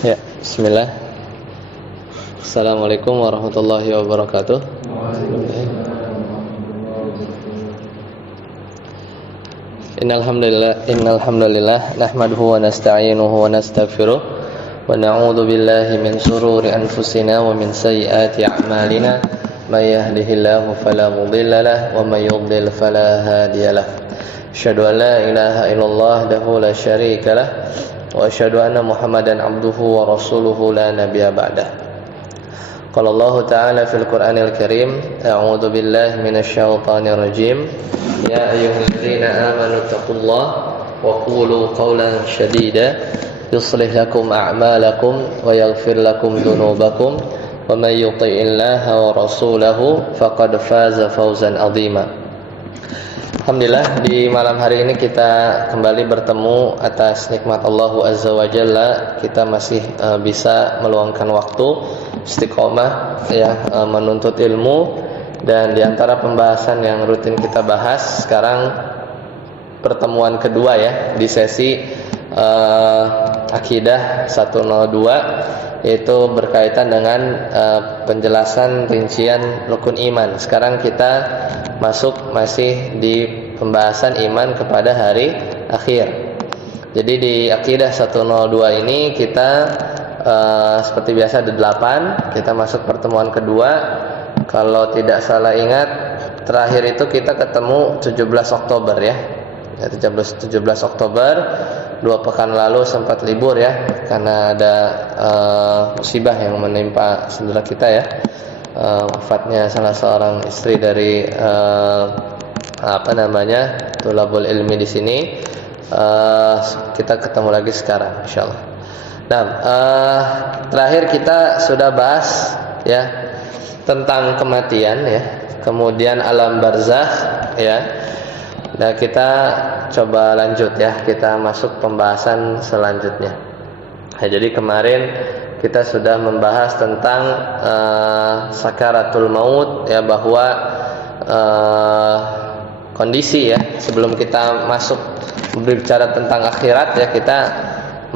Ya, bismillah. Assalamualaikum warahmatullahi wabarakatuh. Innal hamdalillah nahmaduhu wa nasta'inuhu wa nastaghfiruh wa na'udzu billahi min shururi anfusina wa min sayyiati a'malina may yahdihillahu fala mudilla lahu wa may yudlil fala hadiya lahu. Asyhadu an la ilaha illallah wahdahu la syarika lahu wa asyhadu anna Muhammadan abduhu wa rasuluhu la nabiyya ba'dah. Qala Allah Ta'ala fil Qur'anil Karim, a'udzu billahi minasy syaithanir rajim. Ya ayyuhalladzina amanu taqullaha wa qulu qawlan shadida yuslih lakum a'malakum wa yaghfir lakum dhunubakum wa may yuti'illaha wa rasulahu faqad faza fawzan 'azima. Alhamdulillah, di malam hari ini kita kembali bertemu atas nikmat Allah Azza wa Jalla. Kita masih bisa meluangkan waktu istiqomah menuntut ilmu, dan di antara pembahasan yang rutin kita bahas sekarang pertemuan kedua ya di sesi Akidah 102, yaitu berkaitan dengan penjelasan rincian rukun iman. Sekarang kita masih di pembahasan iman kepada hari akhir. Jadi di Akidah 102 ini kita seperti biasa ada 8. Kita masuk pertemuan kedua. Kalau tidak salah ingat, terakhir itu kita ketemu 17 Oktober ya. 17 Oktober, 2 pekan lalu sempat libur ya, karena ada musibah yang menimpa saudara kita ya, wafatnya salah seorang istri dari Thulabul Ilmi di sini. Kita ketemu lagi sekarang insyaallah. Nah, terakhir kita sudah bahas ya tentang kematian ya, kemudian alam barzakh ya. Nah, kita coba lanjut ya, kita masuk pembahasan selanjutnya. Nah, jadi kemarin kita sudah membahas tentang sakaratul maut ya, bahwa kondisi ya, sebelum kita masuk berbicara tentang akhirat ya, kita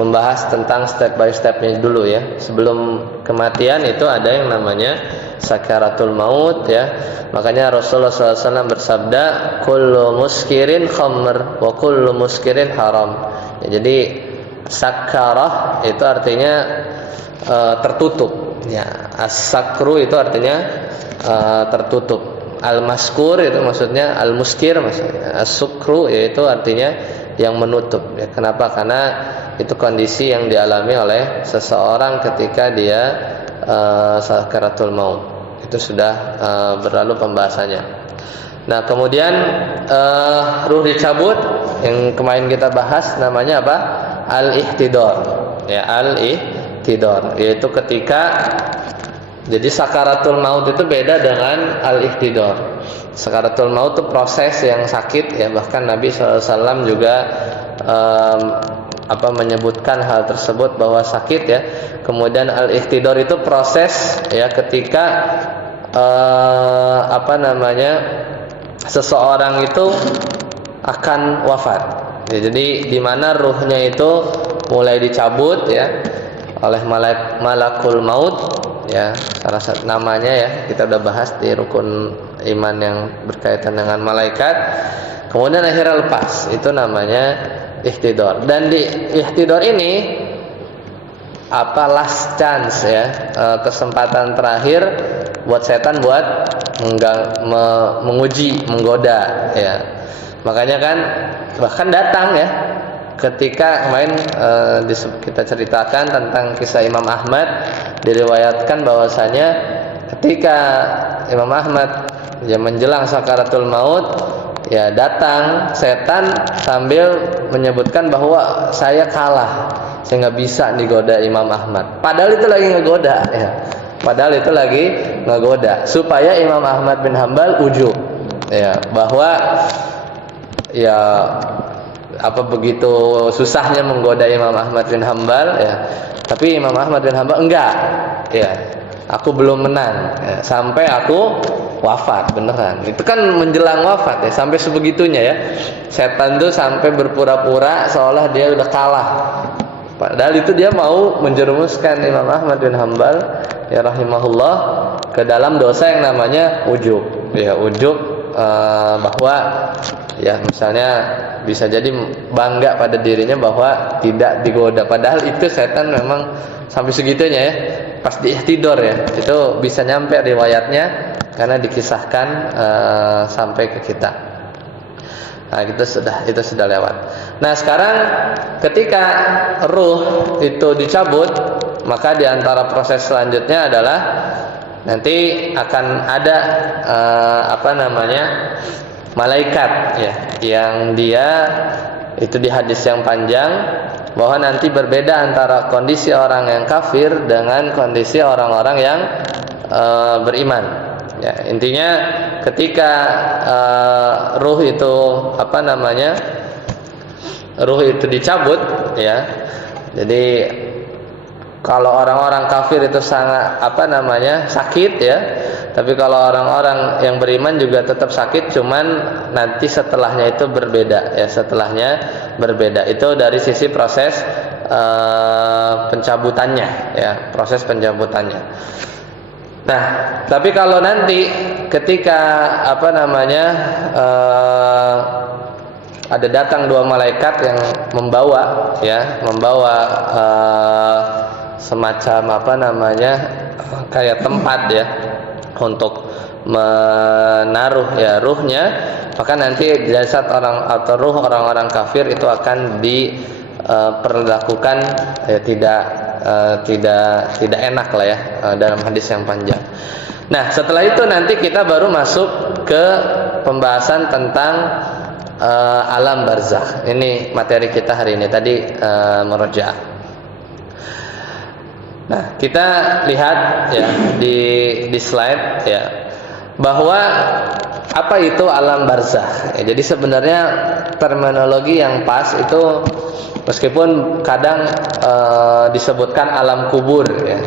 membahas tentang step by stepnya dulu ya. Sebelum kematian itu ada yang namanya sakaratul maut ya. Makanya Rasulullah SAW bersabda, kullu muskirin khamr wa kullu muskirin haram ya. Jadi sakarah itu artinya tertutup ya. As-sakru itu artinya tertutup. Al-maskur itu maksudnya al-muskir maksudnya. As-sukru yaitu artinya yang menutup ya. Kenapa? Karena itu kondisi yang dialami oleh seseorang ketika dia sakaratul maut. Itu sudah berlalu pembahasannya. Nah, kemudian ruh dicabut yang kemarin kita bahas namanya apa? Al-ihtidar. Ya, al-ihtidar yaitu ketika, jadi sakaratul maut itu beda dengan al-ihtidar. Sakaratul maut itu proses yang sakit ya, bahkan Nabi SAW juga menyebutkan hal tersebut bahwa sakit ya. Kemudian al-ihtidar itu proses ya ketika seseorang itu akan wafat ya. Jadi di mana ruhnya itu mulai dicabut ya oleh malakul maut ya, salah satu namanya ya, kita udah bahas di rukun iman yang berkaitan dengan malaikat. Kemudian akhirnya lepas, itu namanya ihtidar. Dan di ihtidar ini last chance ya, kesempatan terakhir buat setan buat menguji, menggoda ya. Makanya kan bahkan datang ya, ketika kemarin kita ceritakan tentang kisah Imam Ahmad, diriwayatkan bahwasanya ketika Imam Ahmad ya menjelang sakaratul maut ya, datang setan sambil menyebutkan bahwa saya kalah, saya nggak bisa digoda Imam Ahmad. Padahal itu lagi ngegoda ya. Padahal itu lagi ngegoda supaya Imam Ahmad bin Hambal ujub ya, bahwa ya begitu susahnya menggoda Imam Ahmad bin Hambal ya, tapi Imam Ahmad bin Hambal enggak ya, aku belum menang ya, sampai aku wafat beneran. Itu kan menjelang wafat ya, sampai sebegitunya ya. Setan tuh sampai berpura-pura seolah dia udah kalah. Padahal itu dia mau menjerumuskan Imam Ahmad bin Hambal ya rahimahullah ke dalam dosa yang namanya ujub. Ya, ujub bahwa ya misalnya bisa jadi bangga pada dirinya bahwa tidak digoda, padahal itu setan memang sampai segitunya ya, pas di ihtidor ya, itu bisa nyampe riwayatnya karena dikisahkan sampai ke kita. Nah, itu sudah lewat. Nah, sekarang ketika ruh itu dicabut, maka di antara proses selanjutnya adalah nanti akan ada malaikat ya, yang dia itu di hadis yang panjang bahwa nanti berbeda antara kondisi orang yang kafir dengan kondisi orang-orang yang beriman. Ya, intinya ketika ruh itu dicabut ya. Jadi kalau orang-orang kafir itu sangat sakit ya. Tapi kalau orang-orang yang beriman juga tetap sakit, cuman nanti setelahnya itu berbeda ya, setelahnya berbeda. Itu dari sisi proses pencabutannya ya, proses pencabutannya. Nah, tapi kalau nanti ketika ada datang dua malaikat yang membawa semacam kayak tempat ya untuk menaruh ya ruhnya, maka nanti jasad orang atau ruh orang-orang kafir itu akan diperlakukan ya, tidak enak lah ya, dalam hadis yang panjang. Nah, setelah itu nanti kita baru masuk ke pembahasan tentang alam barzakh. Ini materi kita hari ini tadi, murojaah. Nah, kita lihat ya di slide ya bahwa apa itu alam barzakh. Ya, jadi sebenarnya terminologi yang pas itu meskipun kadang disebutkan alam kubur ya.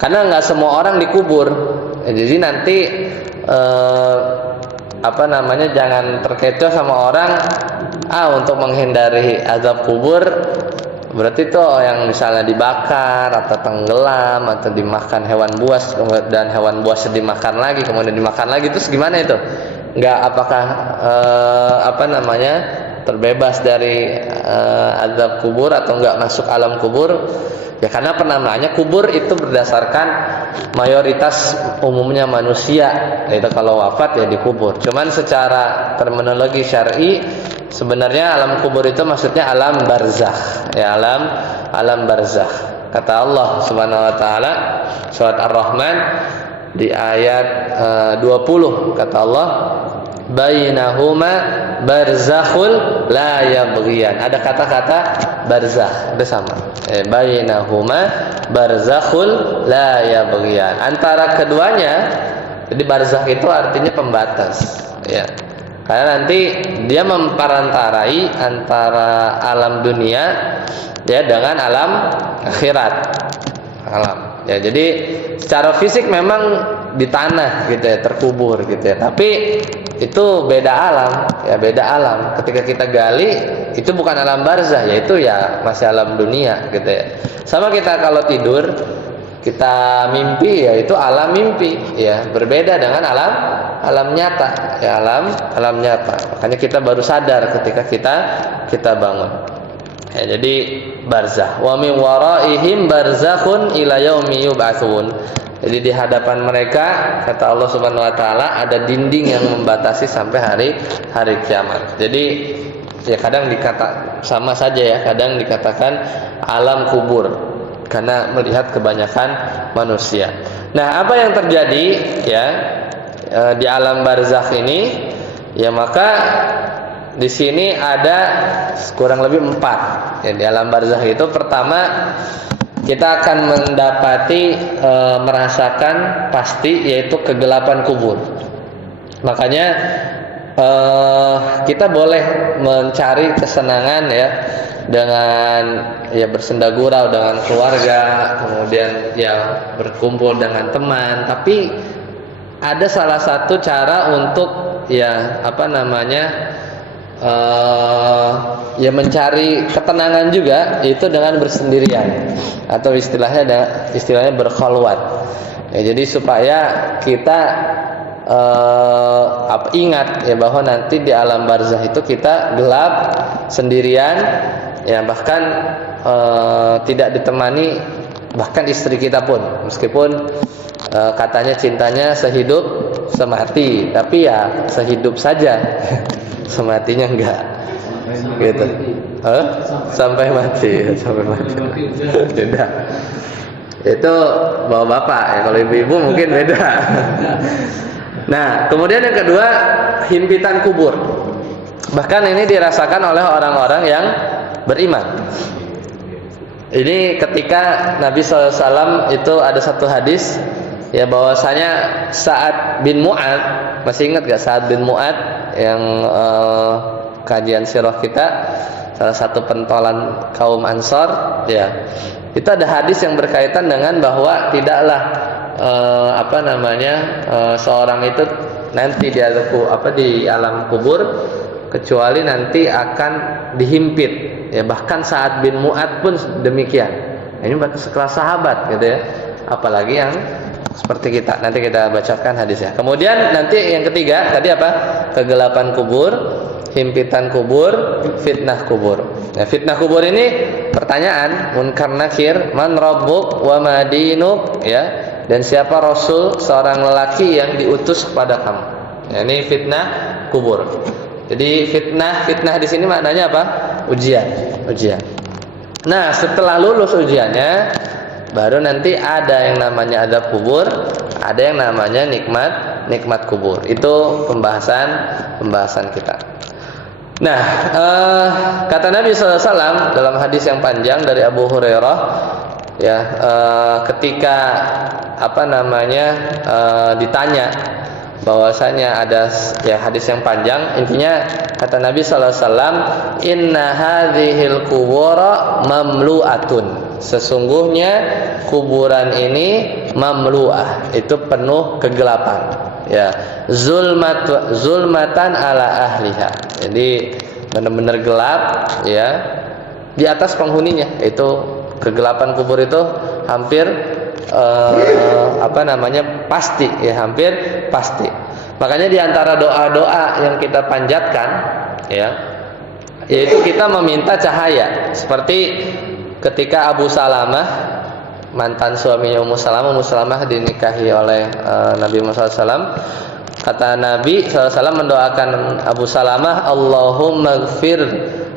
Karena nggak semua orang dikubur. Ya, jadi nanti jangan terkecoh sama orang untuk menghindari azab kubur. Berarti itu yang misalnya dibakar atau tenggelam atau dimakan hewan buas, dan hewan buas dimakan lagi kemudian dimakan lagi, terus gimana itu? Apakah terbebas dari azab kubur atau enggak masuk alam kubur? Ya karena penamaannya kubur itu berdasarkan mayoritas umumnya manusia itu kalau wafat ya dikubur. Cuman secara terminologi syar'i sebenarnya alam kubur itu maksudnya alam barzakh ya, alam barzakh. Kata Allah Subhanahu wa taala surat Ar-Rahman di ayat 20, kata Allah, bainahuma barzakhul la yabghiyan. Ada kata-kata barzakh bersama. Bainahuma barzakhul la yabghiyan. Antara keduanya, jadi barzakh itu artinya pembatas ya. Karena nanti dia memperantarai antara alam dunia ya dengan alam akhirat. Ya, jadi secara fisik memang di tanah gitu ya, terkubur gitu ya. Tapi itu beda alam ya, beda alam. Ketika kita gali itu bukan alam barzakh, yaitu ya masih alam dunia gitu ya. Sama kita kalau tidur, kita mimpi ya itu alam mimpi ya, berbeda dengan alam nyata ya, alam nyata. Makanya kita baru sadar ketika kita bangun. Ya, jadi barzakh. Wa min waraihim barzakhun ila yaumi yub'atsun. Jadi di hadapan mereka, kata Allah Subhanahu wa taala, ada dinding yang membatasi sampai hari kiamat. Jadi ya kadang sama saja ya, kadang dikatakan alam kubur karena melihat kebanyakan manusia. Nah, apa yang terjadi ya di alam barzakh ini ya, maka di sini ada kurang lebih 4 ya, di alam barzakh itu. Pertama, kita akan mendapati merasakan pasti yaitu kegelapan kubur. Makanya kita boleh mencari kesenangan ya dengan ya bersenda gurau dengan keluarga, kemudian ya berkumpul dengan teman, tapi ada salah satu cara untuk ya ya mencari ketenangan juga itu dengan bersendirian atau istilahnya berkhalwat. Ya, jadi supaya kita ingat ya bahwa nanti di alam barzah itu kita gelap sendirian, ya bahkan tidak ditemani bahkan istri kita pun, meskipun katanya cintanya sehidup semati, tapi ya sehidup saja sematinya enggak gitu. Sampai mati beda. Itu bawa bapak ya, kalau ibu-ibu mungkin beda. Nah, kemudian yang kedua, himpitan kubur. Bahkan ini dirasakan oleh orang-orang yang beriman. Ini ketika Nabi SAW itu ada satu hadis ya, bahwasanya Sa'ad bin Mu'ad, masih ingat gak Sa'ad bin Mu'ad yang kajian sirah kita, salah satu pentolan kaum Ansor ya. Itu ada hadis yang berkaitan dengan bahwa tidaklah seorang itu nanti di alam kubur kecuali nanti akan dihimpit ya, bahkan Sa'ad bin Mu'ad pun demikian. Ini sekelas sahabat gitu ya, apalagi yang seperti kita. Nanti kita bacakan hadisnya. Kemudian nanti yang ketiga tadi apa? Kegelapan kubur, himpitan kubur, fitnah kubur. Nah, fitnah kubur ini pertanyaan munkar nakir, man rabbuk wa ma dinuk, ya, dan siapa rasul seorang lelaki yang diutus kepada kamu. Ya, ini fitnah kubur. Jadi fitnah di sini maknanya apa? Ujian. Nah, setelah lulus ujiannya baru nanti ada yang namanya adab kubur, ada yang namanya nikmat kubur. Itu pembahasan kita. Nah, kata Nabi SAW dalam hadis yang panjang dari Abu Hurairah ya, ketika ditanya bahwasanya ada ya hadis yang panjang, intinya kata Nabi SAW, inna hadhil kubura mamlu'atun, sesungguhnya kuburan ini mamlu'ah, itu penuh kegelapan ya, zulmatan ala ahliha, jadi benar-benar gelap ya di atas penghuninya. Itu kegelapan kubur itu hampir pasti ya, hampir pasti. Makanya di antara doa-doa yang kita panjatkan ya, yaitu kita meminta cahaya, seperti ketika Abu Salamah, mantan suaminya Ummu Salamah dinikahi oleh Nabi Muhammad SAW. Kata Nabi SAW mendoakan Abu Salamah, Allahumma gfir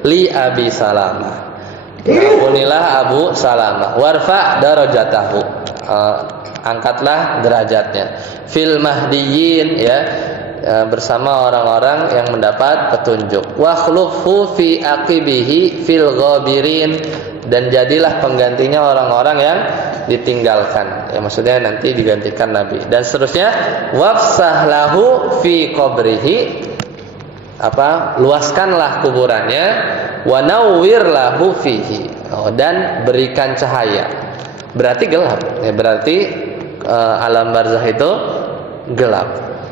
li Abi Salamah, ampunilah Abu Salamah, warfa darajatahu, angkatlah derajatnya, fil mahdiyin ya, bersama orang-orang yang mendapat petunjuk, wa khulufhu fi aqibihi fil ghabirin, dan jadilah penggantinya orang-orang yang ditinggalkan ya, maksudnya nanti digantikan Nabi, dan seterusnya, wafsah lahu fi qabrihi, luaskanlah kuburannya, wa nawwir lahu fihi, dan berikan cahaya. Berarti gelap ya, berarti alam barzah itu gelap.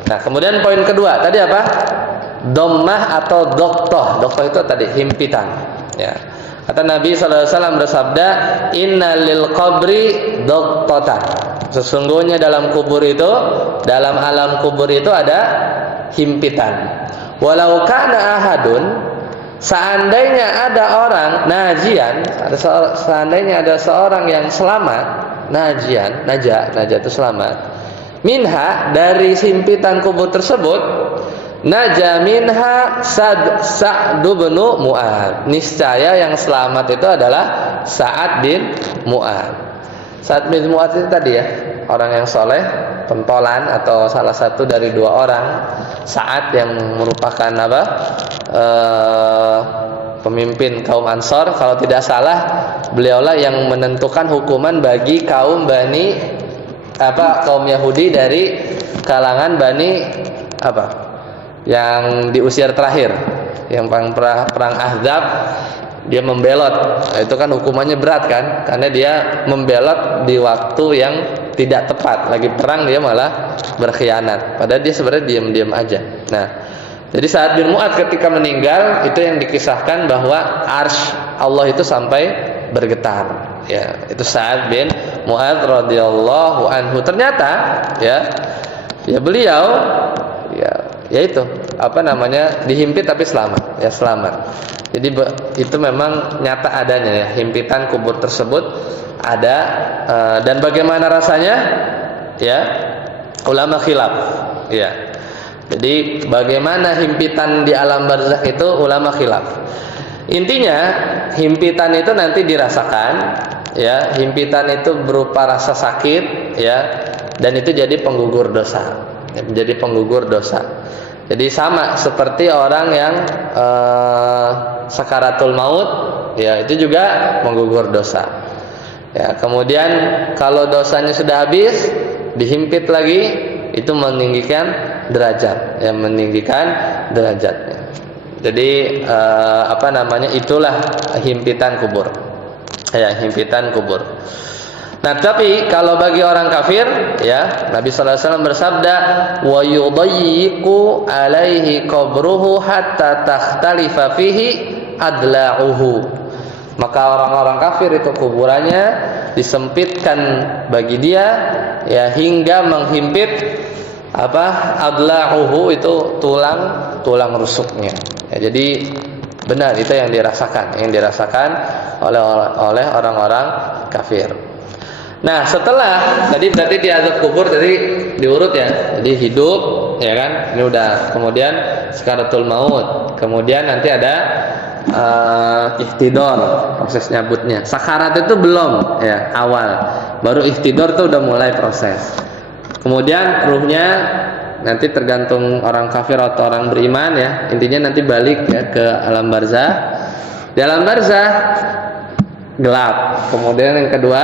Nah, kemudian poin kedua tadi apa? Dhammah atau doktoh. Doktoh itu tadi himpitan ya. Kata Nabi SAW bersabda, inna lil qabri doktotan, sesungguhnya dalam alam kubur itu ada himpitan. Walau kana ahadun, seandainya ada orang najian, seandainya ada seorang yang selamat, najian, naja itu selamat, minha, dari himpitan kubur tersebut, naja minha Sa'd bin Mu'ad, niscaya yang selamat itu adalah Sa'ad bin Mu'ad. Sa'ad bin Mu'ad itu tadi ya, orang yang soleh, pentolan atau salah satu dari dua orang Sa'ad yang merupakan pemimpin kaum Ansor. Kalau tidak salah, beliaulah yang menentukan hukuman bagi kaum Yahudi dari kalangan yang diusir terakhir, yang perang Ahzab, dia membelot. Nah, itu kan hukumannya berat kan, karena dia membelot di waktu yang tidak tepat, lagi perang dia malah berkhianat, padahal dia sebenarnya diam-diam aja. Nah, Jadi Sa'ad bin Mu'adz ketika meninggal itu yang dikisahkan bahwa arsy Allah itu sampai bergetar. Ya, itu Sa'ad bin Mu'adz radhiyallahu anhu. Ternyata ya beliau ya itu dihimpit tapi selamat. Ya, selamat. Jadi itu memang nyata adanya ya, himpitan kubur tersebut ada, dan bagaimana rasanya? Ya, ulama khilaf. Ya. Jadi bagaimana himpitan di alam barzakh itu ulama khilaf. Intinya himpitan itu nanti dirasakan, ya. Himpitan itu berupa rasa sakit, ya, dan itu jadi penggugur dosa. Menjadi penggugur dosa. Jadi sama seperti orang yang sakaratul maut, ya, itu juga menggugur dosa. Ya, kemudian kalau dosanya sudah habis, dihimpit lagi, itu meninggikan derajat, ya, meninggikan derajatnya. Jadi itulah himpitan kubur. Ya, himpitan kubur. Nah, tapi kalau bagi orang kafir, ya, Nabi sallallahu alaihi wasallam bersabda, "Wa yudayyiqu alaihi qabruhu hatta takhtalifa fihi adla'uhu." Maka orang-orang kafir itu kuburannya disempitkan bagi dia, ya, hingga menghimpit adla'uhu, itu tulang rusuknya. Ya, jadi benar itu yang dirasakan oleh orang-orang kafir. Nah, setelah tadi berarti di azab kubur tadi diurut ya. Jadi hidup, ya kan? Ini udah. Kemudian sakaratul maut. Kemudian nanti ada ihtidor, proses nyabutnya. Sakarat itu belum, ya, awal. Baru ihtidor tuh udah mulai proses. Kemudian ruhnya nanti tergantung orang kafir atau orang beriman, ya. Intinya nanti balik, ya, ke alam barzah. Di alam barzah gelap. Kemudian yang kedua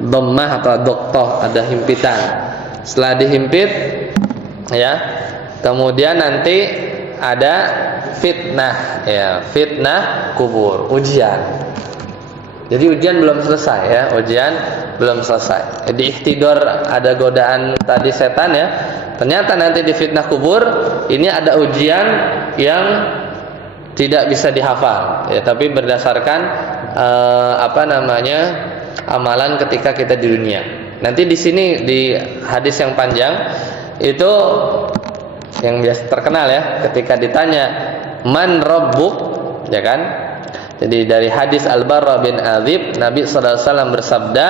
dhammah atau doktoh, ada himpitan. Setelah dihimpit, ya, kemudian nanti ada fitnah, ya, fitnah kubur, ujian. Jadi ujian belum selesai, ya, ujian belum selesai. Jadi ihtidor ada godaan tadi setan, ya. Ternyata nanti di fitnah kubur ini ada ujian yang tidak bisa dihafal, ya, tapi berdasarkan amalan ketika kita di dunia. Nanti di sini di hadis yang panjang itu yang biasa terkenal, ya, ketika ditanya man rabbuk, ya kan? Jadi dari hadis Al-Barra bin Azib, Nabi sallallahu alaihi wasallam bersabda,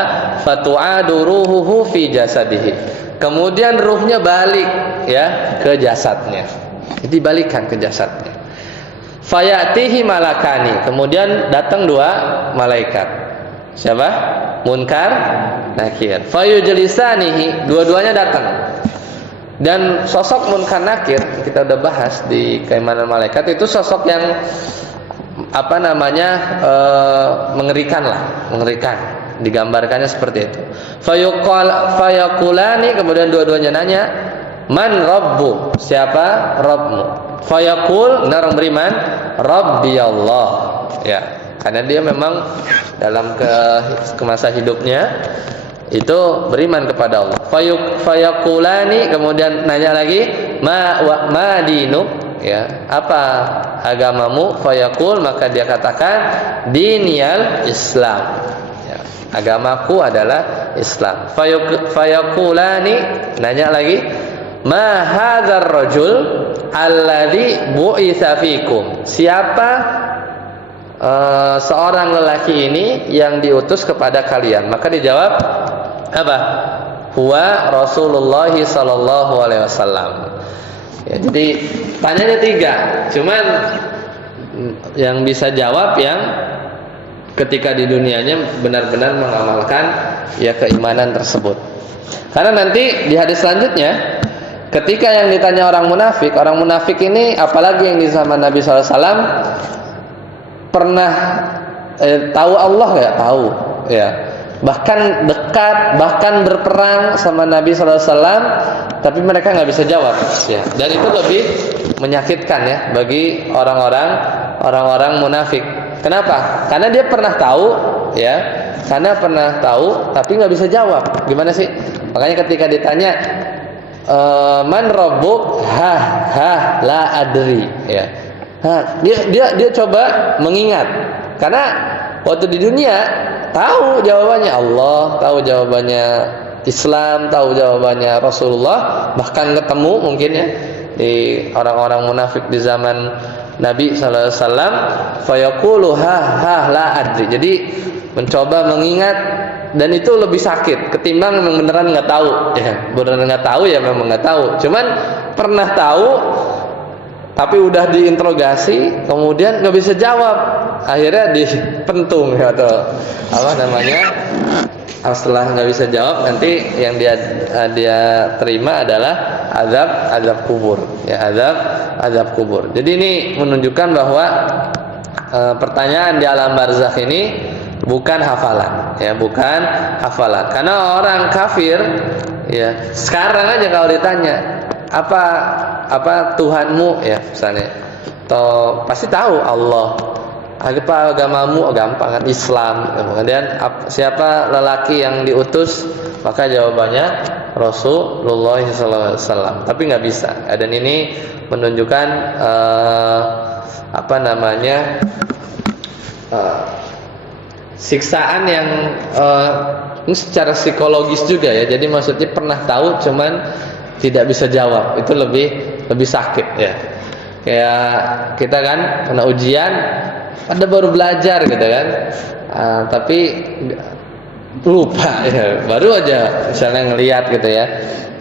fatu'adu ruhuhu fi jasadihi. Kemudian ruhnya balik, ya, ke jasadnya. Jadi balikan ke jasadnya. Fayatihi malakani. Kemudian datang dua malaikat. Siapa? Munkar, Nakir. Fayujlisanihi. Dua-duanya datang. Dan sosok Munkar Nakir kita udah bahas di keimanan malaikat, itu sosok yang mengerikan lah, mengerikan. Digambarkannya seperti itu. Fayakulani, kemudian dua-duanya nanya, man rabbu, siapa Rabbmu? Fayaqul, orang beriman, Rabbi Allah, ya, karena dia memang dalam ke masa hidupnya itu beriman kepada Allah. Fayaqulani, kemudian nanya lagi, ma dinuk, ya, apa agamamu? Fayaqul, maka dia katakan diniyal Islam, ya, agamaku adalah Islam. Fayaqulani, nanya lagi, ma hadzal rajul alladzi bu'itsa fikum, siapa seorang lelaki ini yang diutus kepada kalian? Maka dijawab apa? Huwa Rasulullah sallallahu alaihi wasallam. Ya, jadi tanyanya tiga, cuman yang bisa jawab yang ketika di dunianya benar-benar mengamalkan, ya, keimanan tersebut. Karena nanti di hadis selanjutnya, ketika yang ditanya orang munafik ini, apalagi yang di zaman Nabi SAW, pernah tahu Allah nggak? Tahu, ya. Bahkan dekat, bahkan berperang sama Nabi SAW, tapi mereka nggak bisa jawab, ya. Dan itu lebih menyakitkan, ya, bagi orang-orang munafik. Kenapa? Karena dia pernah tahu, ya, tapi nggak bisa jawab. Gimana sih? Makanya ketika ditanya, Man rabbuk ha la adri ya. Dia coba mengingat karena waktu di dunia tahu jawabannya Allah, tahu jawabannya Islam, tahu jawabannya Rasulullah, bahkan ketemu mungkin ya di orang-orang munafik di zaman Nabi sallallahu alaihi wasallam, fayaqulu ha la adri. Jadi mencoba mengingat, dan itu lebih sakit ketimbang memang beneran nggak tahu ya. Beneran nggak tahu ya, memang nggak tahu, cuman pernah tahu tapi udah diinterogasi kemudian nggak bisa jawab, akhirnya dipentung ya, atau apa namanya, setelah nggak bisa jawab nanti yang dia terima adalah azab kubur ya, azab kubur. Jadi ini menunjukkan bahwa pertanyaan di alam barzakh ini bukan hafalan ya, bukan hafalan. Karena orang kafir ya, sekarang aja kalau ditanya apa Tuhanmu ya misalnya, atau pasti tahu Allah. Apa agamamu? Gampang kan, Islam. Kemudian siapa lelaki yang diutus? Maka jawabannya Rasulullah SAW. Tapi nggak bisa. Dan ini menunjukkan siksaan yang ini secara psikologis juga ya. Jadi maksudnya pernah tahu cuman tidak bisa jawab, itu lebih sakit ya. Kayak kita kan kena ujian, pada baru belajar gitu kan, tapi lupa ya, baru aja misalnya ngelihat gitu ya,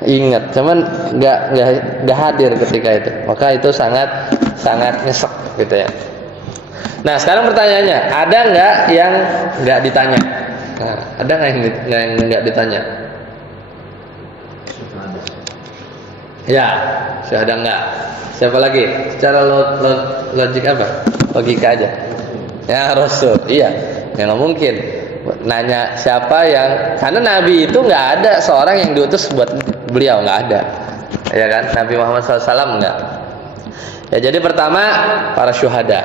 ingat, cuman nggak hadir ketika itu, maka itu sangat nyesek gitu ya. Nah sekarang pertanyaannya, ada nggak yang nggak ditanya? Nah, ada nggak yang nggak ditanya? Ya, sudah ada nggak? Siapa lagi? Secara logik apa? Logika aja. Ya Rasul, iya. Ya nggak mungkin. Nanya siapa yang, karena Nabi itu nggak ada seorang yang diutus buat beliau, nggak ada. Ya kan? Nabi Muhammad SAW nggak. Ya jadi pertama para syuhada.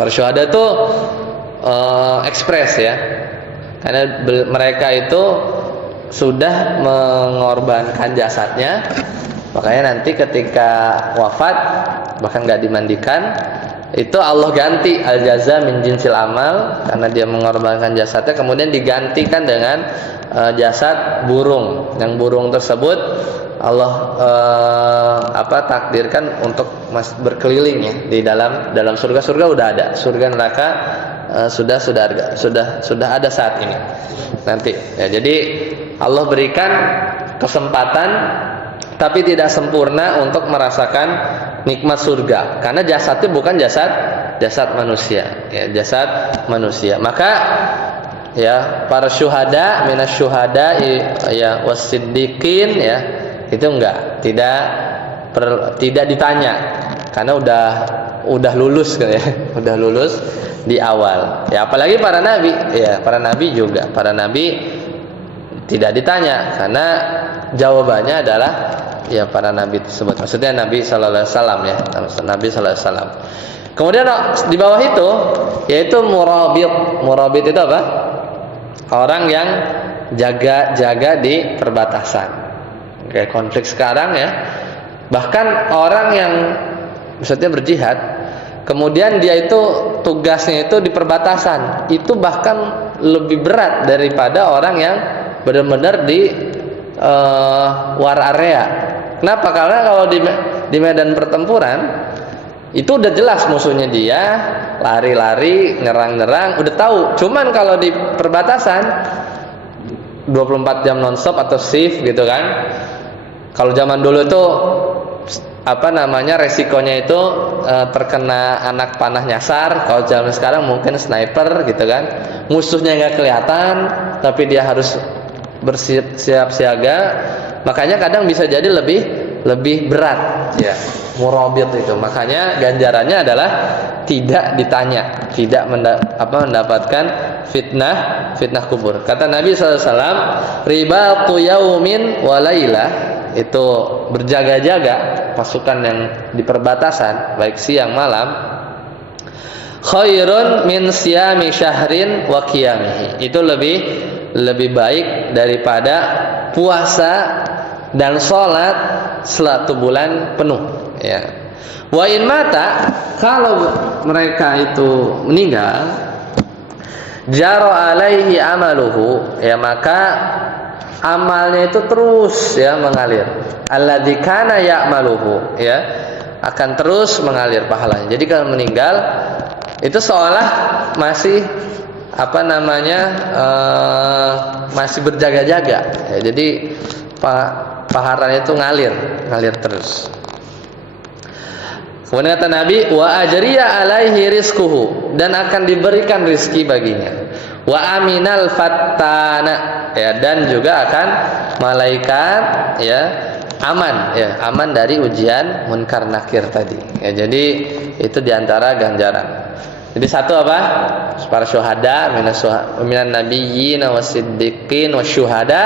Para syuhada itu ekspres ya. Karena mereka itu sudah mengorbankan jasadnya. Makanya nanti ketika wafat bahkan nggak dimandikan, itu Allah ganti al-jaza min jinsil amal, karena dia mengorbankan jasadnya, kemudian digantikan dengan jasad burung. Yang burung tersebut Allah takdirkan untuk berkeliling ya di dalam surga. Surga udah ada, surga neraka sudah ada saat ini nanti ya. Jadi Allah berikan kesempatan tapi tidak sempurna untuk merasakan nikmat surga, karena jasadnya bukan jasad manusia ya, jasad manusia. Maka ya para syuhada minas syuhada ya wasiddiqin ya, itu tidak ditanya karena udah lulus kan ya, udah lulus di awal ya. Apalagi para nabi ya, para nabi juga, para nabi tidak ditanya karena jawabannya adalah ya para nabi tersebut, maksudnya Nabi sallallahu alaihi wasallam ya, Nabi sallallahu alaihi wasallam. Kemudian di bawah itu yaitu murabit itu apa? Orang yang jaga di perbatasan. Kayak konflik sekarang ya. Bahkan orang yang maksudnya berjihad, kemudian dia itu tugasnya itu di perbatasan, itu bahkan lebih berat daripada orang yang benar-benar di war area. Kenapa? Karena kalau di medan pertempuran itu udah jelas musuhnya dia, lari-lari, nyerang-nyerang, udah tahu. Cuman kalau di perbatasan 24 jam nonstop atau shift gitu kan. Kalau zaman dulu itu resikonya itu terkena anak panah nyasar. Kalau zaman sekarang mungkin sniper gitu kan. Musuhnya nggak kelihatan, tapi dia harus bersiap siaga. Makanya kadang bisa jadi lebih berat ya, murabit itu. Makanya ganjarannya adalah tidak ditanya, tidak mendapatkan fitnah kubur. Kata Nabi SAW, ribatu yaumin walailah, itu berjaga-jaga pasukan yang di perbatasan baik siang malam, khairun min siyami syahrin wa qiyamihi, itu lebih baik daripada puasa dan sholat 1 bulan penuh ya. Wa in mata, kalau mereka itu meninggal, jara alaihi amaluhu, ya maka amalnya itu terus ya mengalir. Alladzi kana ya'maluhu, ya akan terus mengalir pahalanya. Jadi kalau meninggal itu seolah masih masih berjaga-jaga ya, jadi pahalanya itu ngalir terus. Kemudian kata Nabi, wa ajriya alaihi rizquhu, dan akan diberikan rizki baginya. Wa aminal fattana, ya, dan juga akan malaikat ya aman dari ujian munkar nakir tadi. Ya, jadi itu diantara ganjaran. Jadi satu apa? Para syuhada minan nabiyyin wasiddiqin wasyuhada.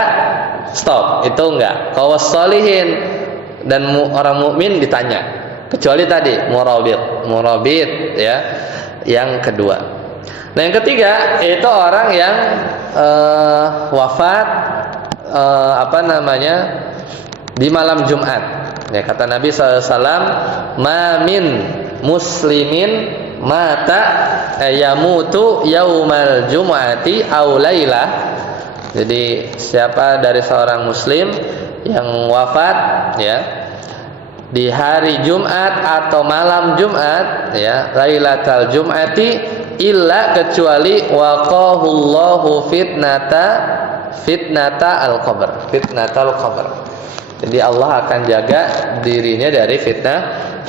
Stop, itu enggak. Kalau sholihin dan orang mukmin ditanya. Kecuali tadi murabit ya. Yang kedua. Nah, yang ketiga itu orang yang wafat di malam Jumat. Ya, kata Nabi SAW, ma min muslimin mata yamutu yaumal jum'ati aw lailah. Jadi siapa dari seorang muslim yang wafat ya di hari Jumat atau malam Jumat ya, lailatal jum'ati, illa kecuali waqahullahu fitnata al-qabr. Jadi Allah akan jaga dirinya dari fitnah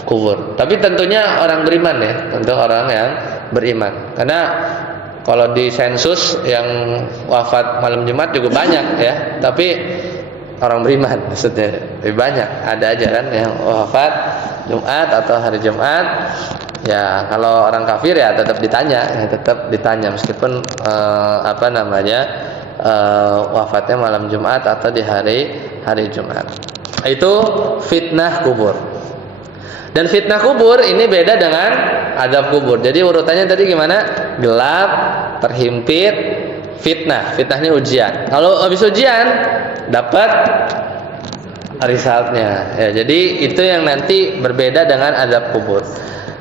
kubur. Tapi tentunya orang beriman ya, tentu orang yang beriman. Karena kalau di sensus yang wafat malam Jumat juga banyak ya, tapi orang beriman maksudnya lebih banyak. Ada aja kan yang wafat Jumat atau hari Jumat. Ya, kalau orang kafir ya tetap ditanya meskipun wafatnya malam Jumat atau di hari Jumat. Itu fitnah kubur. Dan fitnah kubur ini beda dengan azab kubur. Jadi urutannya tadi gimana? Gelap, terhimpit, fitnah. Fitnahnya ujian. Kalau habis ujian dapat resultnya. Ya, jadi itu yang nanti berbeda dengan azab kubur.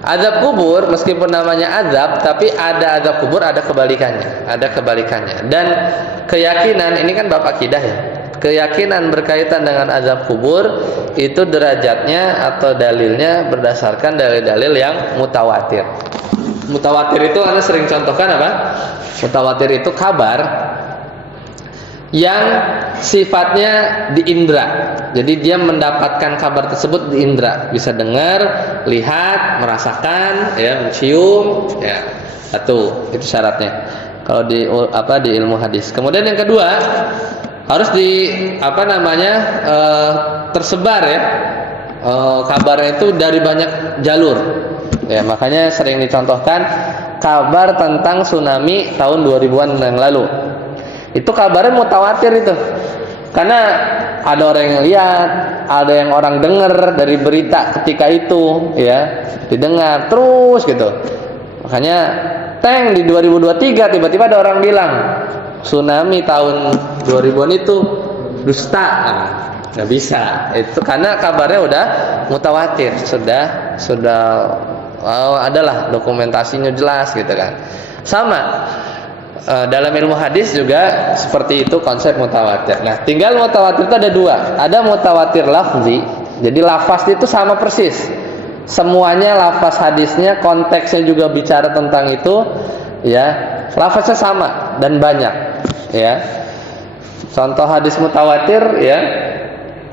Azab kubur meskipun namanya azab, tapi ada azab kubur, ada kebalikannya. Dan keyakinan ini kan bab akidah ya. Keyakinan berkaitan dengan azab kubur itu derajatnya atau dalilnya berdasarkan dalil-dalil yang mutawatir. Mutawatir itu Anda sering contohkan apa? Mutawatir itu kabar yang sifatnya diindra. Jadi dia mendapatkan kabar tersebut diindra, bisa dengar, lihat, merasakan, ya, mencium, ya. Itu syaratnya. Kalau di ilmu hadis. Kemudian yang kedua, harus tersebar ya. Kabarnya itu dari banyak jalur. Ya, makanya sering dicontohkan kabar tentang tsunami tahun 2000-an yang lalu. Itu kabarnya mutawatir itu. Karena ada orang yang lihat, ada yang orang dengar dari berita ketika itu, ya, didengar terus gitu. Makanya di 2023 tiba-tiba ada orang bilang tsunami tahun 2000-an itu dusta. Nggak bisa. Itu karena kabarnya udah mutawatir, sudah adalah dokumentasinya jelas gitu kan. Sama dalam ilmu hadis juga seperti itu konsep mutawatir. Nah, tinggal mutawatir itu ada dua. Ada mutawatir lafzi, jadi lafaz itu sama persis. Semuanya lafaz hadisnya, konteksnya juga bicara tentang itu, ya. Lafaznya sama dan banyak, ya. Contoh hadis mutawatir, ya.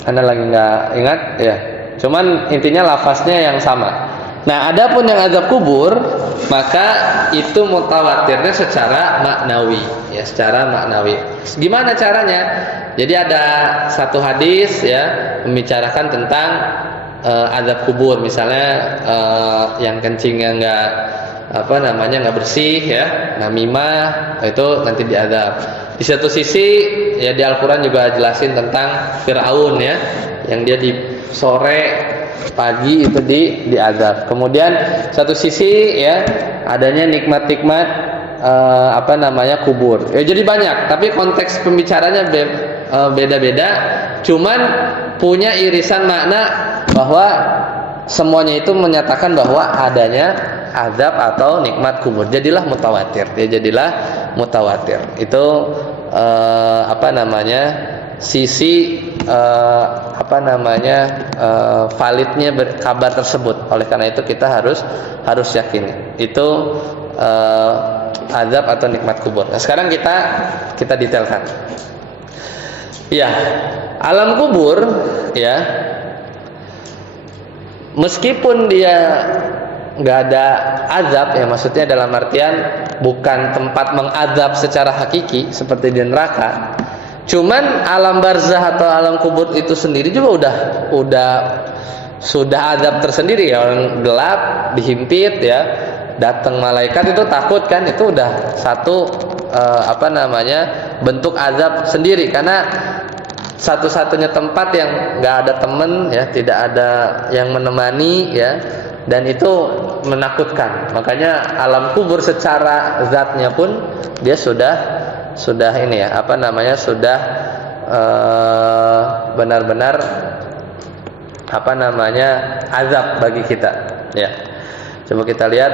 Anda lagi nggak ingat, ya. Cuman intinya lafaznya yang sama. Nah, adapun yang azab kubur, maka itu mutawatirnya secara maknawi, ya, secara maknawi. Gimana caranya? Jadi ada satu hadis ya membicarakan tentang azab kubur, misalnya yang kencingnya nggak bersih ya, namimah, itu nanti diazab. Di satu sisi ya di Al-Qur'an juga jelasin tentang Firaun ya, yang dia di sore pagi itu diazab. Kemudian satu sisi ya adanya nikmat-nikmat kubur. Ya, jadi banyak, tapi konteks pembicaranya beda-beda. Cuman punya irisan makna bahwa semuanya itu menyatakan bahwa adanya azab atau nikmat kubur. Jadilah mutawatir. Itu sisi validnya kabar tersebut. Oleh karena itu kita harus yakini itu azab atau nikmat kubur. Nah, sekarang kita detailkan. Ya, alam kubur ya, meskipun dia nggak ada azab ya, maksudnya dalam artian bukan tempat mengazab secara hakiki seperti di neraka. Cuman alam barzah atau alam kubur itu sendiri juga sudah azab tersendiri ya. Orang gelap, dihimpit ya, datang malaikat itu takut kan, itu udah satu bentuk azab sendiri, karena satu-satunya tempat yang nggak ada temen ya, tidak ada yang menemani ya, dan itu menakutkan. Makanya alam kubur secara zatnya pun dia sudah benar-benar azab bagi kita ya. Coba kita lihat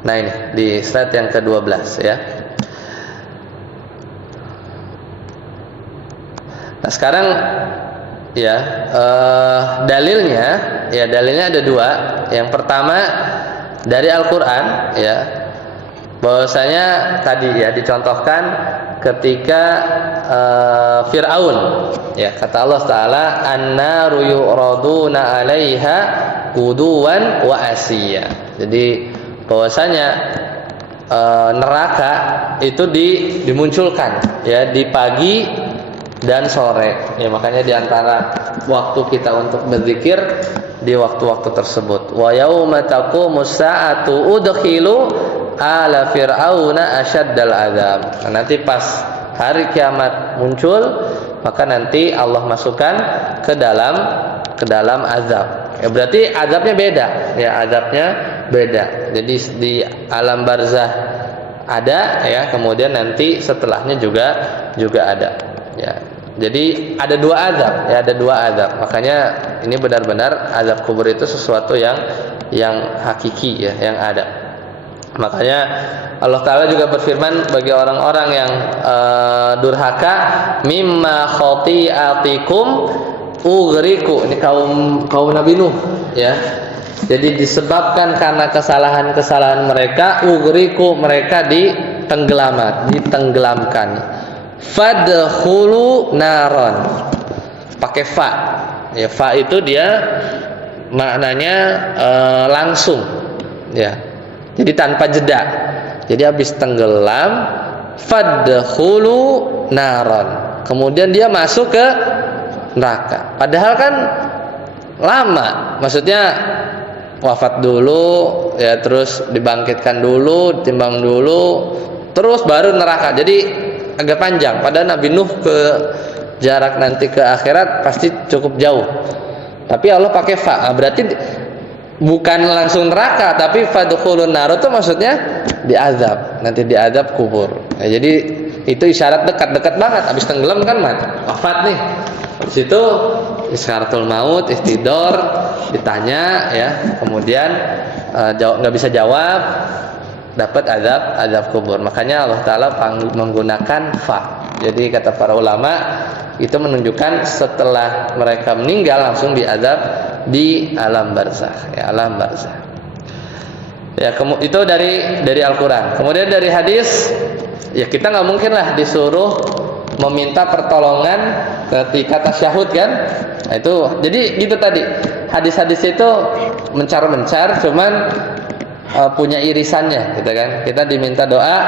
nah ini di slide yang ke-12 ya. Nah, sekarang ya dalilnya ada dua. Yang pertama dari Al-Qur'an ya, bahwasanya tadi ya dicontohkan ketika Fir'aun ya, kata Allah Ta'ala, an-naru yu'raduna 'alaiha quduwan wa asiyya. Jadi bahwasanya neraka itu dimunculkan ya di pagi dan sore ya, makanya diantara waktu kita untuk berzikir di waktu-waktu tersebut. Wa yauma taqumus sa'atu udkhilu ala fir'auna asyaddal azab. Nah, nanti pas hari kiamat muncul, maka nanti Allah masukkan ke dalam azab. Ya, berarti azabnya beda ya, beda. Jadi di alam barzah ada ya, kemudian nanti setelahnya juga ada ya. Jadi ada dua azab. Makanya ini benar-benar azab kubur itu sesuatu yang hakiki ya, yang ada. Makanya Allah Ta'ala juga berfirman bagi orang-orang yang durhaka, mimma khati'atikum ughriku. Ini kaum Nabi Nuh ya. Jadi disebabkan karena kesalahan-kesalahan mereka, ughriku, mereka ditenggelamkan. Fadkhulu naron, pakai fa ya, fa itu dia maknanya langsung ya, jadi tanpa jeda. Jadi habis tenggelam, fadkhulu naron, kemudian dia masuk ke neraka. Padahal kan lama, maksudnya wafat dulu ya, terus dibangkitkan dulu, ditimbang dulu, terus baru neraka. Jadi agak panjang. Padahal Nabi Nuh ke jarak nanti ke akhirat pasti cukup jauh. Tapi Allah pakai fa, berarti bukan langsung neraka, tapi fadkhulun nar itu maksudnya diazab, nanti diazab kubur. Nah, jadi itu isyarat dekat banget. Habis tenggelam kan wafat nih. Habis itu isyaratul maut, istidor, ditanya ya, kemudian nggak bisa jawab, dapat azab kubur. Makanya Allah Ta'ala menggunakan fa. Jadi kata para ulama, itu menunjukkan setelah mereka meninggal langsung diazab di alam barzakh ya, alam barzakh ya. Itu dari Al-Quran. Kemudian dari hadis ya, kita nggak mungkin lah disuruh meminta pertolongan ketika tasyahud kan. Nah, itu jadi gitu tadi, hadis-hadis itu mencar-mencar, cuman punya irisannya gitu kan. Kita diminta doa,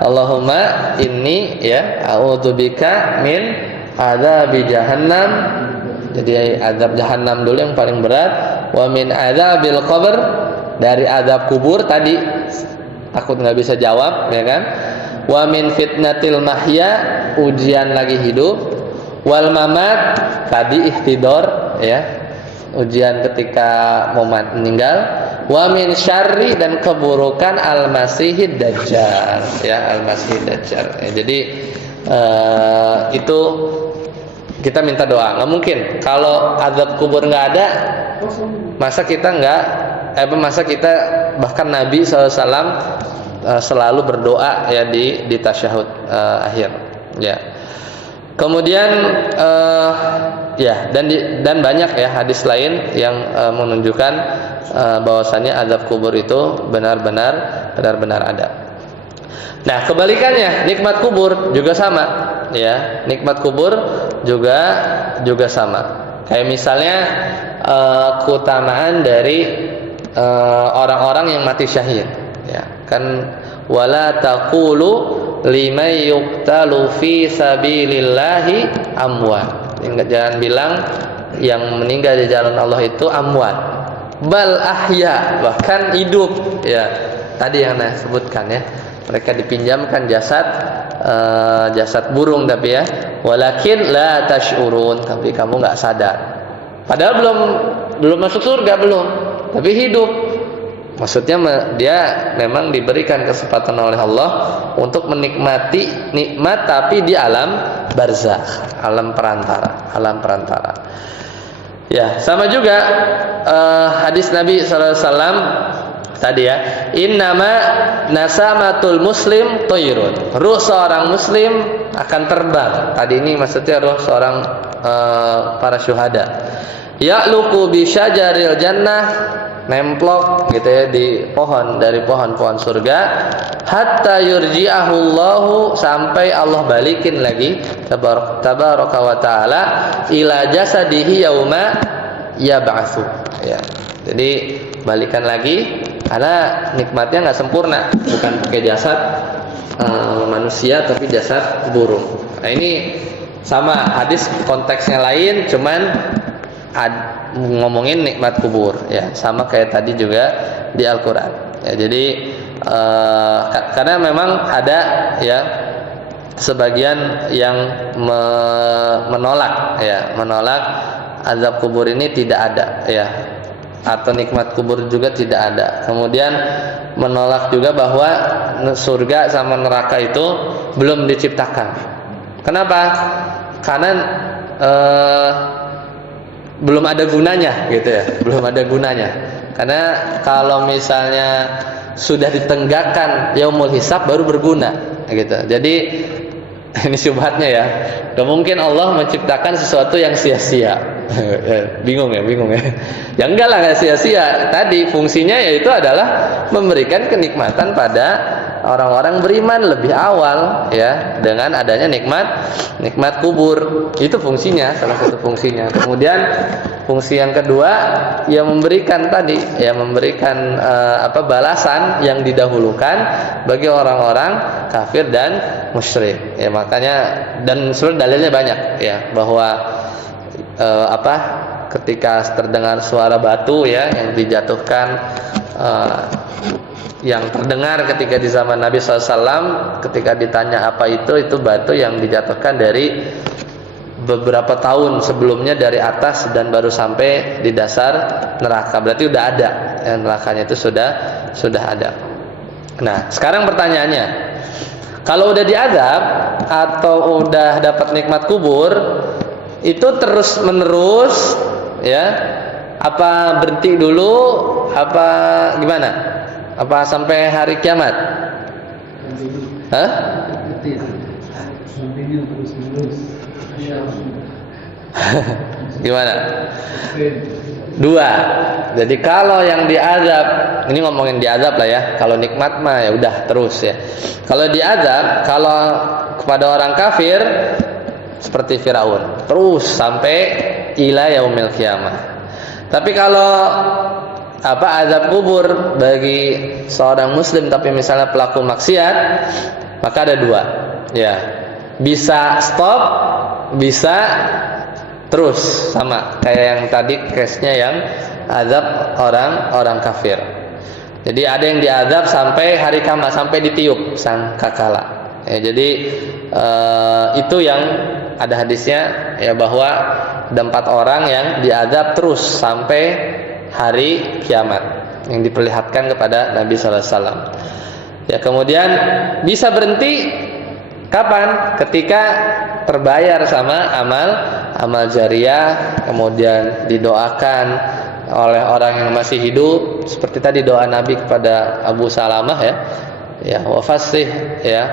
Allahumma inni ya a'udzubika min adzabi jahannam. Jadi azab jahannam dulu yang paling berat, wa min adzabil qabr, dari azab kubur tadi takut nggak bisa jawab ya kan, wa min fitnatil mahya, ujian lagi hidup, wal mamat tadi ihtidor ya, ujian ketika mau meninggal, wa min syarri, dan keburukan al-masihid dajjal, ya, al-masihid dajjal. Ya, jadi itu kita minta doa. Nggak mungkin kalau azab kubur nggak ada, masa kita bahkan Nabi SAW selalu berdoa ya di tasyahud akhir, ya. Kemudian ya, dan banyak ya hadis lain yang menunjukkan bahwasannya azab kubur itu benar-benar ada. Nah, kebalikannya, nikmat kubur juga sama, ya. Nikmat kubur juga sama. Kayak misalnya keutamaan dari orang-orang yang mati syahid, ya. Kan wala taqulu liman yuqtalu fi sabilillahi amwat. Jangan bilang yang meninggal di jalan Allah itu amwat, bal ahya, bahkan hidup, ya. Tadi yang saya sebutkan, ya. Mereka dipinjamkan jasad burung, tapi ya, walakin la tash'urun, tapi kamu nggak sadar. Padahal belum masuk surga, belum, tapi hidup. Maksudnya dia memang diberikan kesempatan oleh Allah untuk menikmati nikmat, tapi di alam barzakh, alam perantara. Ya, sama juga hadis Nabi SAW tadi, ya, innama nasamatul muslim thayrun, ruh seorang muslim akan terbang. Tadi ini maksudnya ruh seorang para syuhada, ya'luqu bi syajaril jannah, nemplok gitu ya di dari pohon-pohon surga, hatta yurji'ahu Allahu, sampai Allah balikin lagi tabaraka wa taala ila jasadihi yauma yab'atsu, ya. Jadi balikan lagi, karena nikmatnya nggak sempurna, bukan pakai jasad manusia tapi jasad burung. Nah, ini sama, hadis konteksnya lain, cuman ngomongin nikmat kubur, ya, sama kayak tadi juga di Al-Qur'an, ya. Jadi karena memang ada, ya, sebagian yang menolak azab kubur ini tidak ada, ya, atau nikmat kubur juga tidak ada. Kemudian menolak juga bahwa surga sama neraka itu belum diciptakan. Kenapa? Karena belum ada gunanya, gitu ya. Belum ada gunanya. Karena kalau misalnya sudah ditenggakkan yaumul hisab baru berguna, gitu. Jadi ini syubhatnya, ya. Gak mungkin Allah menciptakan sesuatu yang sia-sia. Bingung ya. Ya enggak lah, enggak sia-sia. Tadi fungsinya yaitu adalah memberikan kenikmatan pada orang-orang beriman lebih awal, ya, dengan adanya nikmat kubur. Itu fungsinya, salah satu fungsinya. Kemudian fungsi yang kedua, ya, memberikan tadi, ya, memberikan balasan yang didahulukan bagi orang-orang kafir dan musyrik. Ya, makanya, dan sebenarnya dalilnya banyak, ya, bahwa ketika terdengar suara batu, ya, yang dijatuhkan, yang terdengar ketika di zaman Nabi SAW, ketika ditanya apa itu batu yang dijatuhkan dari beberapa tahun sebelumnya dari atas dan baru sampai di dasar neraka. Berarti udah ada, ya, nerakanya itu sudah ada. Nah, sekarang pertanyaannya, kalau udah diazab atau udah dapat nikmat kubur, itu terus menerus, ya, apa berhenti dulu, apa gimana? Apa sampai hari kiamat? Hah? Gimana? Dua. Jadi kalau yang diazab, ini ngomongin diazab lah, ya. Kalau nikmat mah ya udah terus, ya. Kalau diazab, kalau kepada orang kafir seperti Firaun, terus sampai ila yaumil kiamah. Tapi kalau azab kubur bagi seorang muslim tapi misalnya pelaku maksiat, maka ada dua, ya. Bisa stop, bisa terus, sama kayak yang tadi case-nya yang azab orang kafir. Jadi ada yang diazab sampai hari kiamat, sampai ditiup sangkakala. Ya, jadi itu yang ada hadisnya, ya, bahwa ada 4 orang yang diazab terus sampai hari kiamat, yang diperlihatkan kepada Nabi sallallahu alaihi wasallam. Ya, kemudian bisa berhenti kapan? Ketika terbayar sama amal jariyah, kemudian didoakan oleh orang yang masih hidup, seperti tadi doa Nabi kepada Abu Salamah ya wa fasih ya,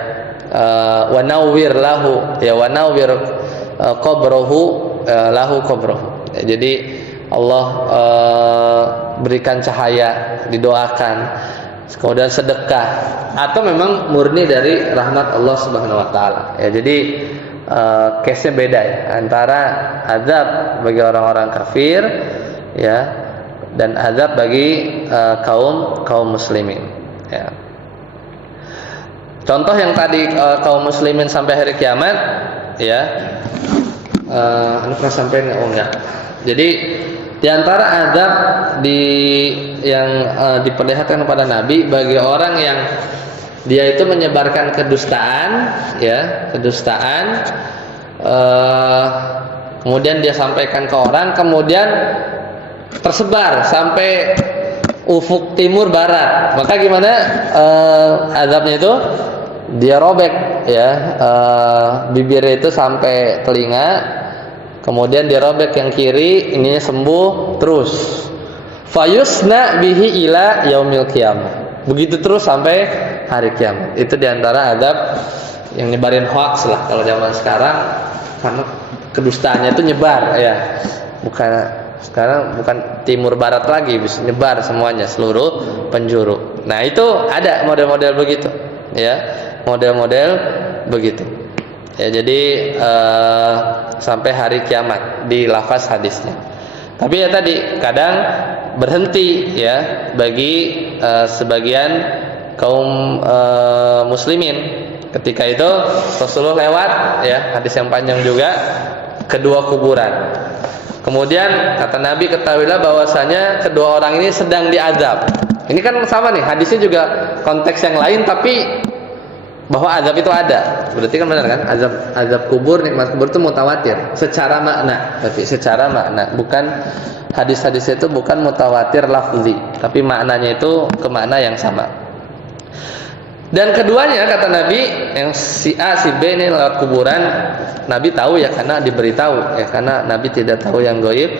wa nawwir lahu ya, wa nawwir qabrahu lahu qabrahu. Ya, jadi Allah berikan cahaya, didoakan, kemudian sedekah, atau memang murni dari rahmat Allah Subhanahu wa taala. Ya, jadi case-nya beda ya, antara azab bagi orang-orang kafir ya, dan azab bagi kaum muslimin ya. Contoh yang tadi kaum muslimin sampai hari kiamat ya, anu pernah sampai enggak? Jadi di antara azab yang diperlihatkan kepada Nabi bagi orang yang dia itu menyebarkan kedustaan ya, kemudian dia sampaikan ke orang, kemudian tersebar sampai ufuk timur barat, maka gimana azabnya itu? Dia robek ya, bibirnya itu sampai telinga, kemudian dia robek yang kiri, ininya sembuh terus. Fayusna bihi ila yaumil qiyamah. Begitu terus sampai hari kiamat. Itu diantara azab yang nyebarin hoax lah kalau zaman sekarang, karena kedustaannya itu nyebar ya. Sekarang bukan timur barat lagi, bisa nyebar semuanya, seluruh penjuru. Nah, itu ada model-model begitu ya, model-model begitu ya. Jadi sampai hari kiamat di lafaz hadisnya. Tapi ya tadi kadang berhenti ya bagi sebagian kaum muslimin. Ketika itu Rasulullah lewat ya, hadis yang panjang juga, kedua kuburan. Kemudian kata Nabi, ketahuilah bahwasanya kedua orang ini sedang diazab. Ini kan sama nih, hadisnya juga konteks yang lain, tapi bahwa azab itu ada. Berarti kan benar kan? Azab kubur, nikmat kubur itu mutawatir secara makna. Tapi secara makna, bukan hadis-hadis itu bukan mutawatir lafzi, tapi maknanya itu ke makna yang sama. Dan keduanya kata Nabi, yang si A si B ini lewat kuburan, Nabi tahu ya karena diberitahu ya, karena Nabi tidak tahu yang gaib.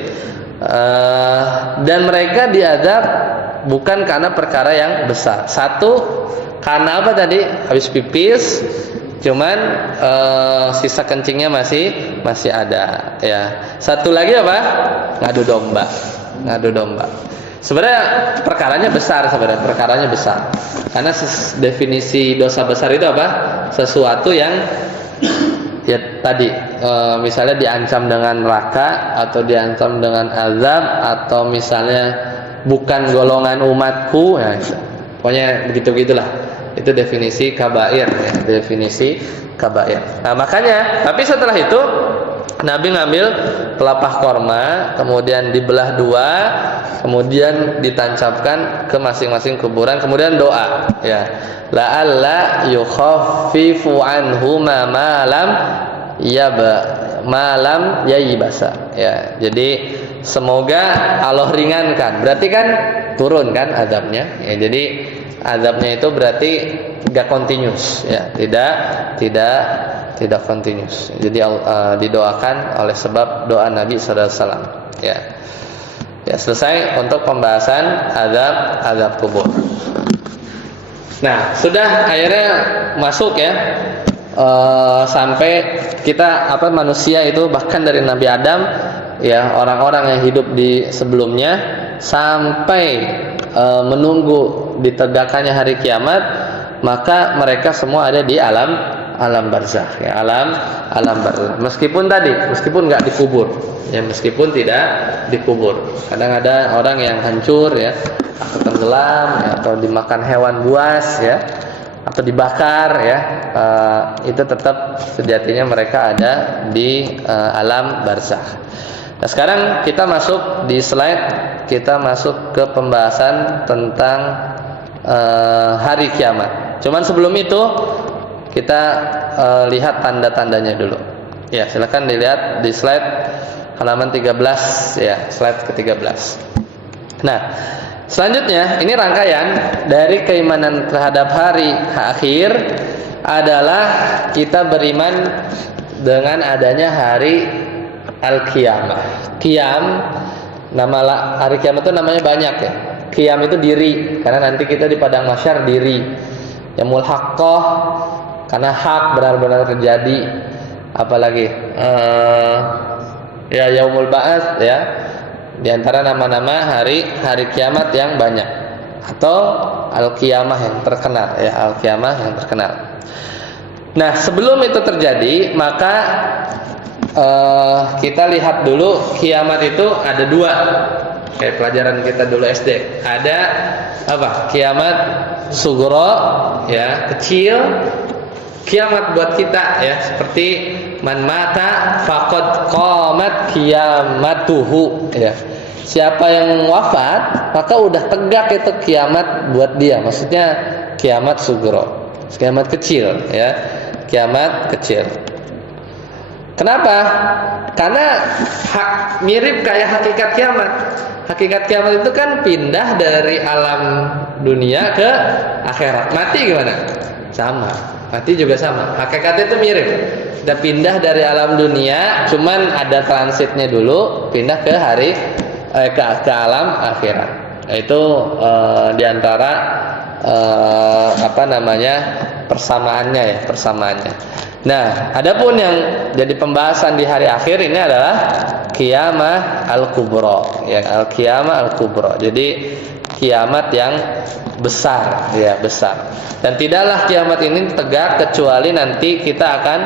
Dan mereka diazab bukan karena perkara yang besar. Satu, karena apa tadi? Habis pipis, cuman sisa kencingnya masih ada ya. Satu lagi apa? Ngadu domba. Sebenarnya perkaranya besar, karena definisi dosa besar itu apa? Sesuatu yang ya tadi misalnya diancam dengan neraka, atau diancam dengan azab, atau misalnya bukan golongan umatku ya, pokoknya begitu-begitulah. Itu definisi kabair ya, definisi kabair. Nah, makanya tapi setelah itu Nabi ngambil pelepah korma, kemudian dibelah dua, kemudian ditancapkan ke masing-masing kuburan, kemudian doa ya, la'alla yukhaffifu anhu ma malam yaibasa ya. Jadi semoga Allah ringankan, berarti kan turun kan azabnya ya. Jadi azabnya itu berarti tidak continuous ya, tidak continuous. Jadi didoakan oleh sebab doa Nabi sallallahu alaihi wasallam ya. Ya, selesai untuk pembahasan azab kubur. Nah, sudah akhirnya masuk ya, sampai kita manusia itu, bahkan dari Nabi Adam ya, orang-orang yang hidup di sebelumnya, sampai menunggu ditegakkannya hari kiamat, maka mereka semua ada di alam barzakh ya, alam barzakh. Meskipun nggak dikubur ya, meskipun tidak dikubur. Kadang ada orang yang hancur ya, atau tenggelam ya, atau dimakan hewan buas ya, atau dibakar ya, itu tetap sejatinya mereka ada di alam barzakh. Nah, sekarang kita masuk di slide, kita masuk ke pembahasan tentang hari kiamat. Cuman sebelum itu kita lihat tanda-tandanya dulu. Ya, silakan dilihat di slide halaman 13 ya, slide ke-13. Nah, Selanjutnya, ini rangkaian dari keimanan terhadap hari akhir adalah kita beriman dengan adanya hari al-qiyamah. Qiyam, hari kiamat itu namanya banyak ya. Qiyam itu diri, karena nanti kita di padang mahsyar diri. Yaumul haqqah, karena hak benar-benar terjadi. Apalagi ya yaumul ba'ats ya. Di antara nama-nama hari kiamat yang banyak, atau al-qiyamah yang terkenal ya, al-qiyamah yang terkenal. Nah, sebelum itu terjadi, maka kita lihat dulu kiamat itu ada dua. Kayak pelajaran kita dulu SD. Ada apa? Kiamat sugro ya, kecil. Kiamat buat kita ya, seperti man mata faqad qamat qiyamatuhu ya. Siapa yang wafat, maka udah tegak itu kiamat buat dia. Maksudnya kiamat sugro, kiamat kecil ya, kiamat kecil. Kenapa? Karena mirip kayak hakikat kiamat. Hakikat kiamat itu kan pindah dari alam dunia ke akhirat. Mati gimana? Sama. Mati juga sama. Hakikatnya itu mirip. Kita pindah dari alam dunia, cuman ada transitnya dulu, pindah ke ke alam akhirat. Itu diantara persamaannya ya, persamaannya. Nah, adapun yang jadi pembahasan di hari akhir ini adalah qiyamah al-kubra, ya, al-qiyamah al-kubra. Jadi kiamat yang besar, ya, besar. Dan tidaklah kiamat ini tegak kecuali nanti kita akan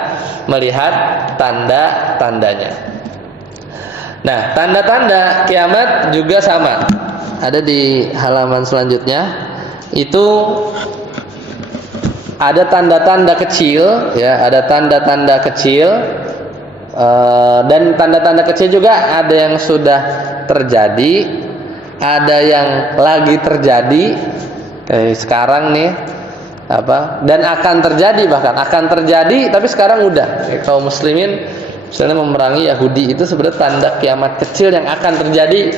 melihat tanda-tandanya. Nah, tanda-tanda kiamat juga sama. Ada di halaman selanjutnya. Itu ada tanda-tanda kecil, ya, ada tanda-tanda kecil, dan tanda-tanda kecil juga ada yang sudah terjadi, ada yang lagi terjadi, kayak sekarang nih, dan akan terjadi, bahkan akan terjadi, tapi sekarang udah. Kaum muslimin misalnya memerangi Yahudi, itu sebenarnya tanda kiamat kecil yang akan terjadi.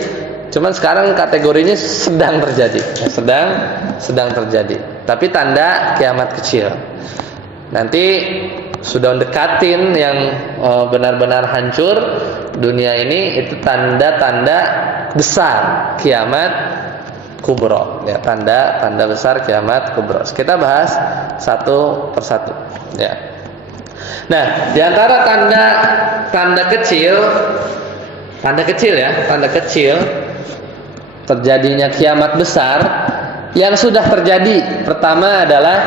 Cuman sekarang kategorinya sedang terjadi, sedang terjadi. Tapi tanda kiamat kecil. Nanti sudah mendekatin yang benar-benar hancur dunia ini, itu tanda-tanda besar kiamat kubro, ya, tanda besar kiamat kubro. Kita bahas satu persatu, ya. Nah, di antara tanda kecil terjadinya kiamat besar yang sudah terjadi, pertama adalah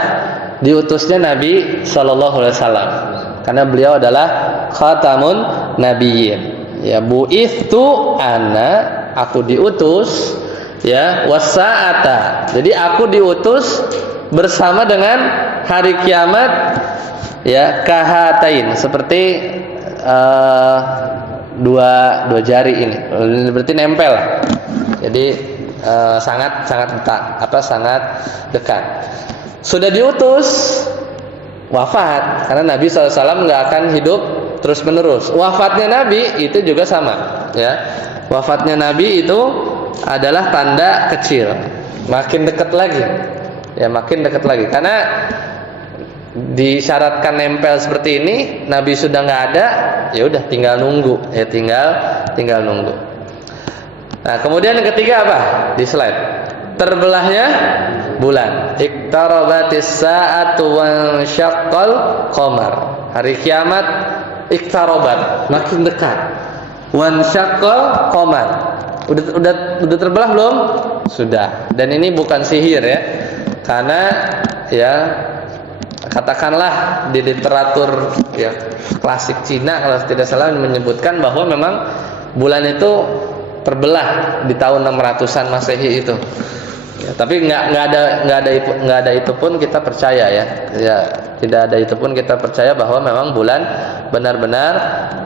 diutusnya Nabi Shallallahu Alaihi Wasallam, karena beliau adalah khatamun nabiyyin. Ya, bu'itsu ana, aku diutus, ya, wasaata. Jadi aku diutus bersama dengan hari kiamat, ya, kahatain, seperti dua jari ini. Berarti nempel. Jadi sangat dekat. Sudah diutus, wafat, karena Nabi SAW nggak akan hidup terus menerus. Wafatnya Nabi itu juga sama, ya. Wafatnya Nabi itu adalah tanda kecil. Makin dekat lagi, ya, makin dekat lagi. Karena disyaratkan nempel seperti ini, Nabi sudah nggak ada, ya udah tinggal nunggu, ya, tinggal nunggu. Nah, kemudian yang ketiga apa? Di slide. Terbelahnya bulan. Iqtarabatis sa'atu wa syaqqal qamar. Hari kiamat iqtarabat, makin dekat. Wa syaqqal qamar. Udah terbelah belum? Sudah. Dan ini bukan sihir, ya. Karena, ya, katakanlah di literatur, ya, klasik Cina kalau tidak salah menyebutkan bahwa memang bulan itu terbelah di tahun 600-an Masehi itu. Ya, tapi nggak ada itu pun kita percaya, ya. Ya, tidak ada itu pun kita percaya bahwa memang bulan benar-benar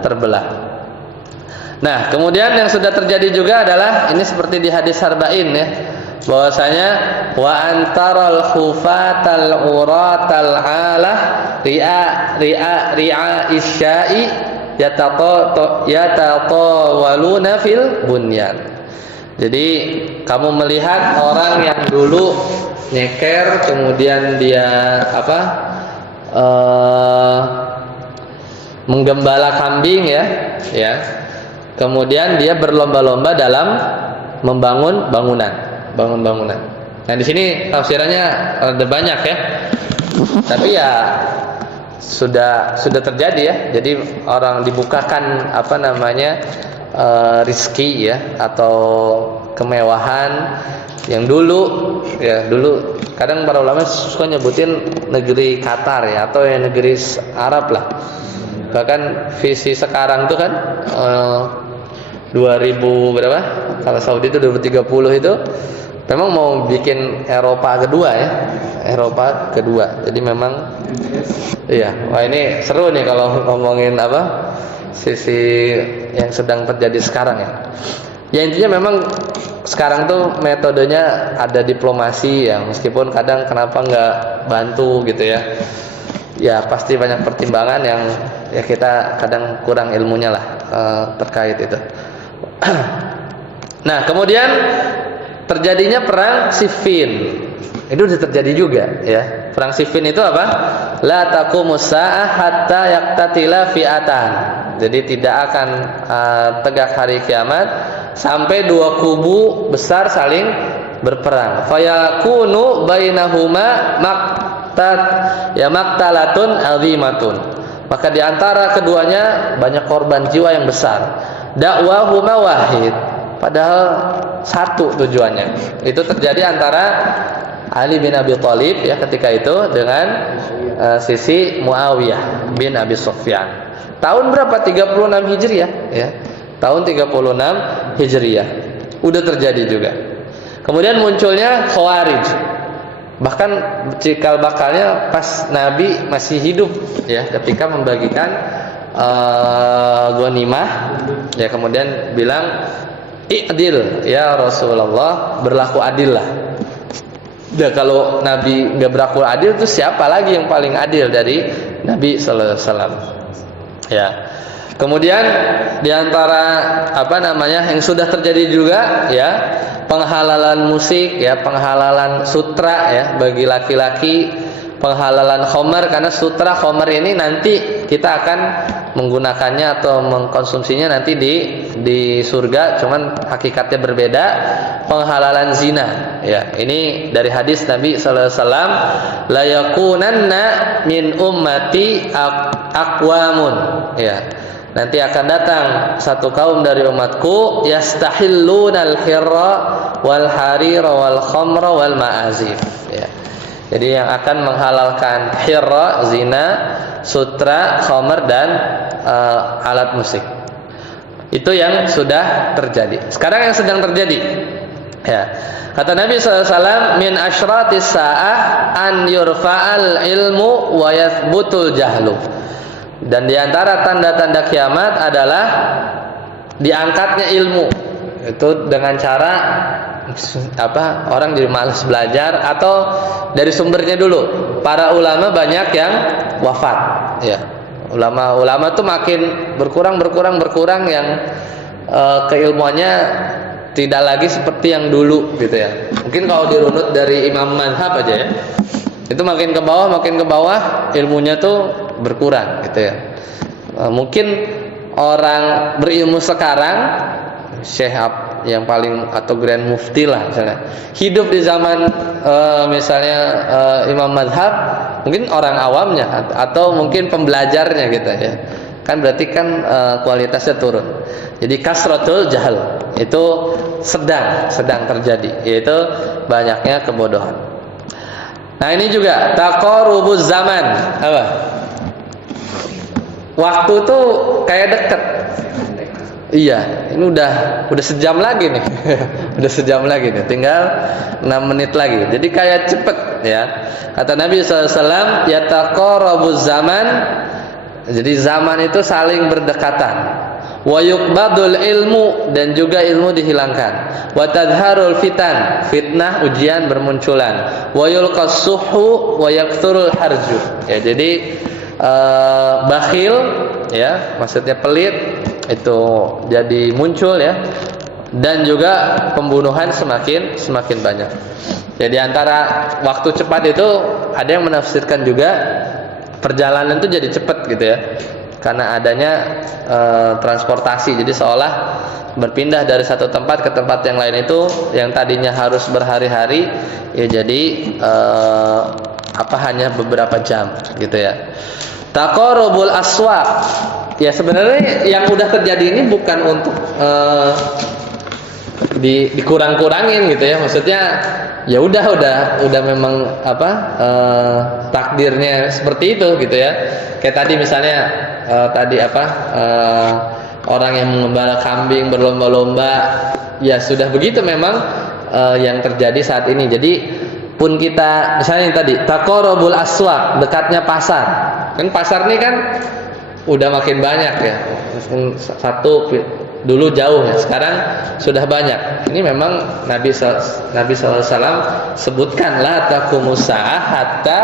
terbelah. Nah, kemudian yang sudah terjadi juga adalah ini seperti di hadis Harba'in, ya, bahwasanya wa antaral khufatal uratal alah ri'a isya'i yatatawaluna fil bunyan. Jadi kamu melihat orang yang dulu nyeker, kemudian dia menggembala kambing ya. Kemudian dia berlomba-lomba dalam membangun bangunan. Nah, di sini tafsirannya ada banyak ya. Tapi ya sudah terjadi ya. Jadi orang dibukakan rizki ya, atau kemewahan yang dulu kadang para ulama suka nyebutin negeri Qatar ya, atau yang negeri Arab lah. Bahkan visi sekarang tuh kan 2000 berapa? Kalau Saudi itu 2030 itu memang mau bikin Eropa kedua. Jadi memang iya, wah ini seru nih kalau ngomongin sisi yang sedang terjadi sekarang ya. Ya intinya memang sekarang tuh metodenya ada diplomasi ya, meskipun kadang kenapa nggak bantu gitu ya. Ya pasti banyak pertimbangan yang ya kita kadang kurang ilmunya lah terkait itu. Nah, kemudian terjadinya perang Siffin. Itu sudah terjadi juga ya. Perang Siffin itu apa? La taqumus saa'ah hatta yaqtatila fi'atan. Jadi tidak akan tegak hari kiamat sampai dua kubu besar saling berperang. Fayakunu bainahuma maqtalatun azimatun. Maka di antara keduanya banyak korban jiwa yang besar. Dakwahuma wahid. Padahal satu tujuannya. Itu terjadi antara Ali bin Abi Thalib ya ketika itu dengan sisi Muawiyah bin Abi Sufyan. Tahun berapa? 36 Hijriah ya. Tahun 36 Hijriah. Udah terjadi juga. Kemudian munculnya Khawarij. Bahkan cikal bakalnya pas Nabi masih hidup ya, ketika membagikan ghanimah ya, kemudian bilang i'dil ya Rasulullah, berlaku adil lah. Ya, kalau Nabi nggak berlaku adil itu siapa lagi yang paling adil dari Nabi sallallahu alaihi wasallam? Ya. Kemudian diantara yang sudah terjadi juga ya, penghalalan musik ya, penghalalan sutra ya bagi laki-laki, penghalalan khamar, karena sutra khamar ini nanti kita akan menggunakannya atau mengkonsumsinya nanti di surga, cuman hakikatnya berbeda. Penghalalan zina ya, ini dari hadis Nabi sallallahu alaihi wasallam, la yakunanna min ummati aqwamun ya, nanti akan datang satu kaum dari umatku yastahillunal hirra wal harira wal khamra wal ma'azif ya. Jadi yang akan menghalalkan hirra, zina, sutra, khamar, dan alat musik. Itu yang sudah terjadi. Sekarang yang sedang terjadi ya. Kata Nabi SAW, min asyratis sa'ah an yurfa'al ilmu wa yathbutul jahlu. Dan diantara tanda-tanda kiamat adalah diangkatnya ilmu. Itu dengan cara orang jadi malas belajar, atau dari sumbernya dulu. Para ulama banyak yang wafat ya. Ulama tuh makin berkurang yang keilmuannya tidak lagi seperti yang dulu gitu ya. Mungkin kalau dirunut dari imam madhab aja ya, itu makin ke bawah ilmunya tuh berkurang gitu ya. Mungkin orang berilmu sekarang, Syekh yang paling atau Grand Mufti lah misalnya, hidup di zaman imam madhab, mungkin orang awamnya atau mungkin pembelajarnya gitu ya, kan berarti kan kualitasnya turun. Jadi kasratul jahal itu sedang terjadi, yaitu banyaknya kebodohan. Nah ini juga taqarubuz zaman, waktu tuh kayak deket. Iya, ini udah sejam lagi nih. Udah sejam lagi nih, tinggal 6 menit lagi. Jadi kayak cepet ya. Kata Nabi SAW, yataqarabuz zaman. Jadi zaman itu saling berdekatan. Wa yuqbadul ilmu, dan juga ilmu dihilangkan. Wa tadharul fitan, fitnah ujian bermunculan. Wa yulqas suhu wa yakthurul harju. Ya, jadi bakhil ya, maksudnya pelit itu jadi muncul ya. dan juga pembunuhan semakin banyak. Jadi antara waktu cepat itu ada yang menafsirkan juga perjalanan itu jadi cepat gitu ya, karena adanya transportasi. Jadi seolah berpindah dari satu tempat ke tempat yang lain itu yang tadinya harus berhari-hari ya jadi hanya beberapa jam gitu ya. Taqarrubul aswaq, ya sebenarnya yang udah terjadi ini bukan untuk dikurang-kurangin gitu ya, maksudnya ya udah memang takdirnya seperti itu gitu ya. Kayak tadi misalnya orang yang mengembala kambing berlomba-lomba, ya sudah begitu memang yang terjadi saat ini. Jadi pun kita misalnya yang tadi taqarrubul aswaq, dekatnya pasar. Kan pasar ini kan udah makin banyak ya. Satu dulu jauh ya, sekarang sudah banyak. Ini memang Nabi SAW sebutkan la taqumus sa'ah hatta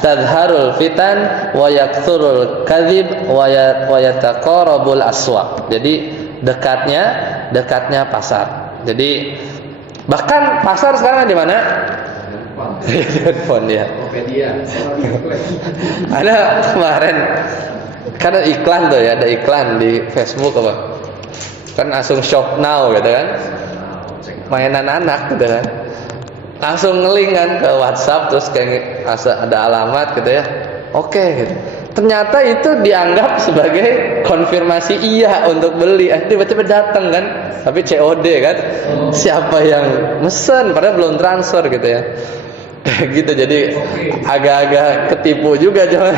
tadharul fitan wa yakthurul kadzib wa yataqarrabul aswaq. Jadi dekatnya pasar. Jadi bahkan pasar sekarang di mana? Handphone ya. Ada kemarin kan ada iklan tuh ya, ada iklan di Facebook apa? Kan langsung shop now gitu kan, mainan anak gitu kan, langsung nge-link kan ke WhatsApp, terus kayak ada alamat gitu ya, oke gitu. Ternyata itu dianggap sebagai konfirmasi iya untuk beli. Tiba-tiba datang kan, tapi COD kan, siapa yang mesen padahal belum transfer gitu ya. Gitu, jadi agak-agak ketipu juga cuman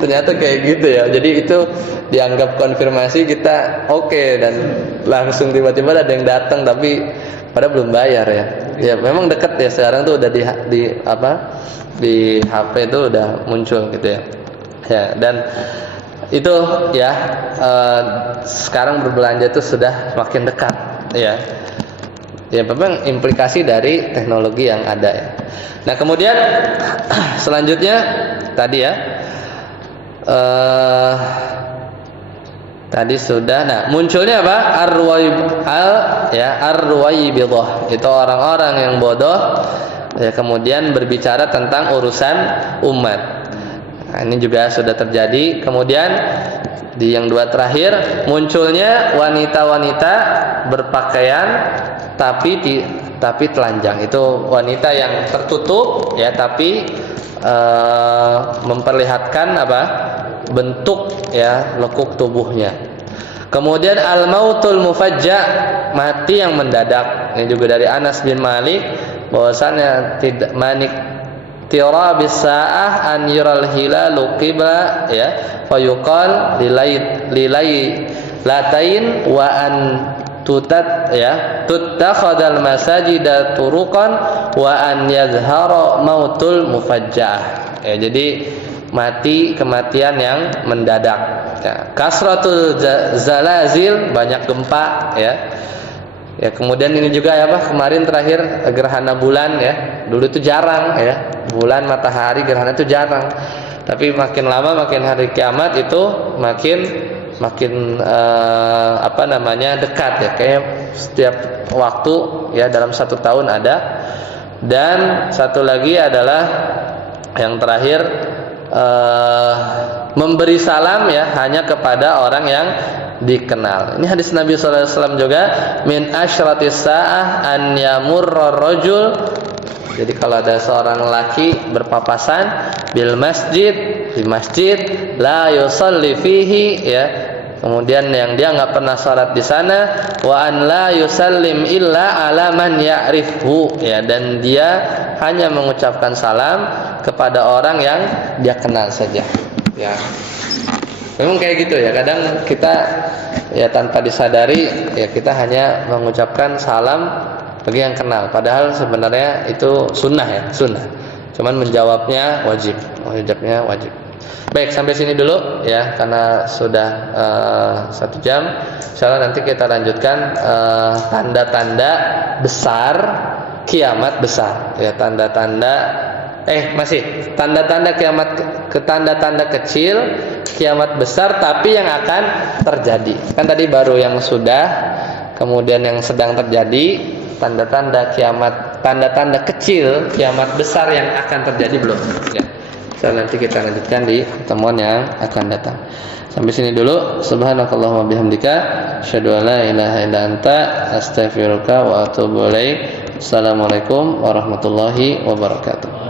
ternyata kayak gitu ya. Jadi itu dianggap konfirmasi kita oke, dan langsung tiba-tiba ada yang datang tapi padahal belum bayar ya. Ya memang deket ya, sekarang tuh udah di HP itu udah muncul gitu ya. Ya, dan itu ya sekarang berbelanja itu sudah makin dekat ya. Ya memang implikasi dari teknologi yang ada ya. Nah kemudian selanjutnya tadi ya tadi sudah. Nah munculnya apa? Ar-ruwaybidah, itu orang-orang yang bodoh ya, kemudian berbicara tentang urusan umat. Nah, ini juga sudah terjadi. Kemudian di yang dua terakhir munculnya wanita-wanita berpakaian tapi telanjang. Itu wanita yang tertutup ya, tapi memperlihatkan bentuk ya lekuk tubuhnya. Kemudian al-mautul mufajja, mati yang mendadak. Ini juga dari Anas bin Malik bahwasanya tidak manik tirabis sa'ah an yural hilalu qibla ya fayuqal lilai latain wa an tuttakhadal masajida turuqan wa an yadhhara mautul mufajjah. Ya, jadi kematian yang mendadak ya. Kasratul zalazil, banyak gempa ya. Ya kemudian ini juga ya kemarin terakhir gerhana bulan ya. Dulu itu jarang ya, bulan matahari gerhana itu jarang. Tapi makin lama makin hari kiamat itu makin dekat ya, kayak setiap waktu ya dalam 1 tahun ada. Dan satu lagi adalah yang terakhir, memberi salam ya hanya kepada orang yang dikenal. Ini hadis Nabi SAW juga, min asyratis sa'ah an yamurra rajul. Jadi kalau ada seorang laki berpapasan bil masjid, di masjid la yusalli fihi ya, kemudian yang dia nggak pernah salat di sana, wa an la yusallim illa ala man ya'rifhu ya, dan dia hanya mengucapkan salam kepada orang yang dia kenal saja ya. Memang kayak gitu ya, kadang kita ya tanpa disadari ya kita hanya mengucapkan salam bagi yang kenal, padahal sebenarnya itu sunnah ya, sunnah. Cuman menjawabnya wajib. Baik, sampai sini dulu ya, karena sudah 1 jam. Insyaallah nanti kita lanjutkan tanda-tanda besar kiamat besar ya, tanda-tanda kiamat, tanda-tanda kecil kiamat besar tapi yang akan terjadi. Kan tadi baru yang sudah kemudian yang sedang terjadi, tanda-tanda kiamat, tanda-tanda kecil kiamat besar yang akan terjadi belum ya. Nanti kita lanjutkan di pertemuan yang akan datang. Sampai sini dulu. Subhanakallahumma bihamdika asyhadu an la ilaha illa anta astaghfiruka wa atubu ilaik. Assalamualaikum warahmatullahi wabarakatuh.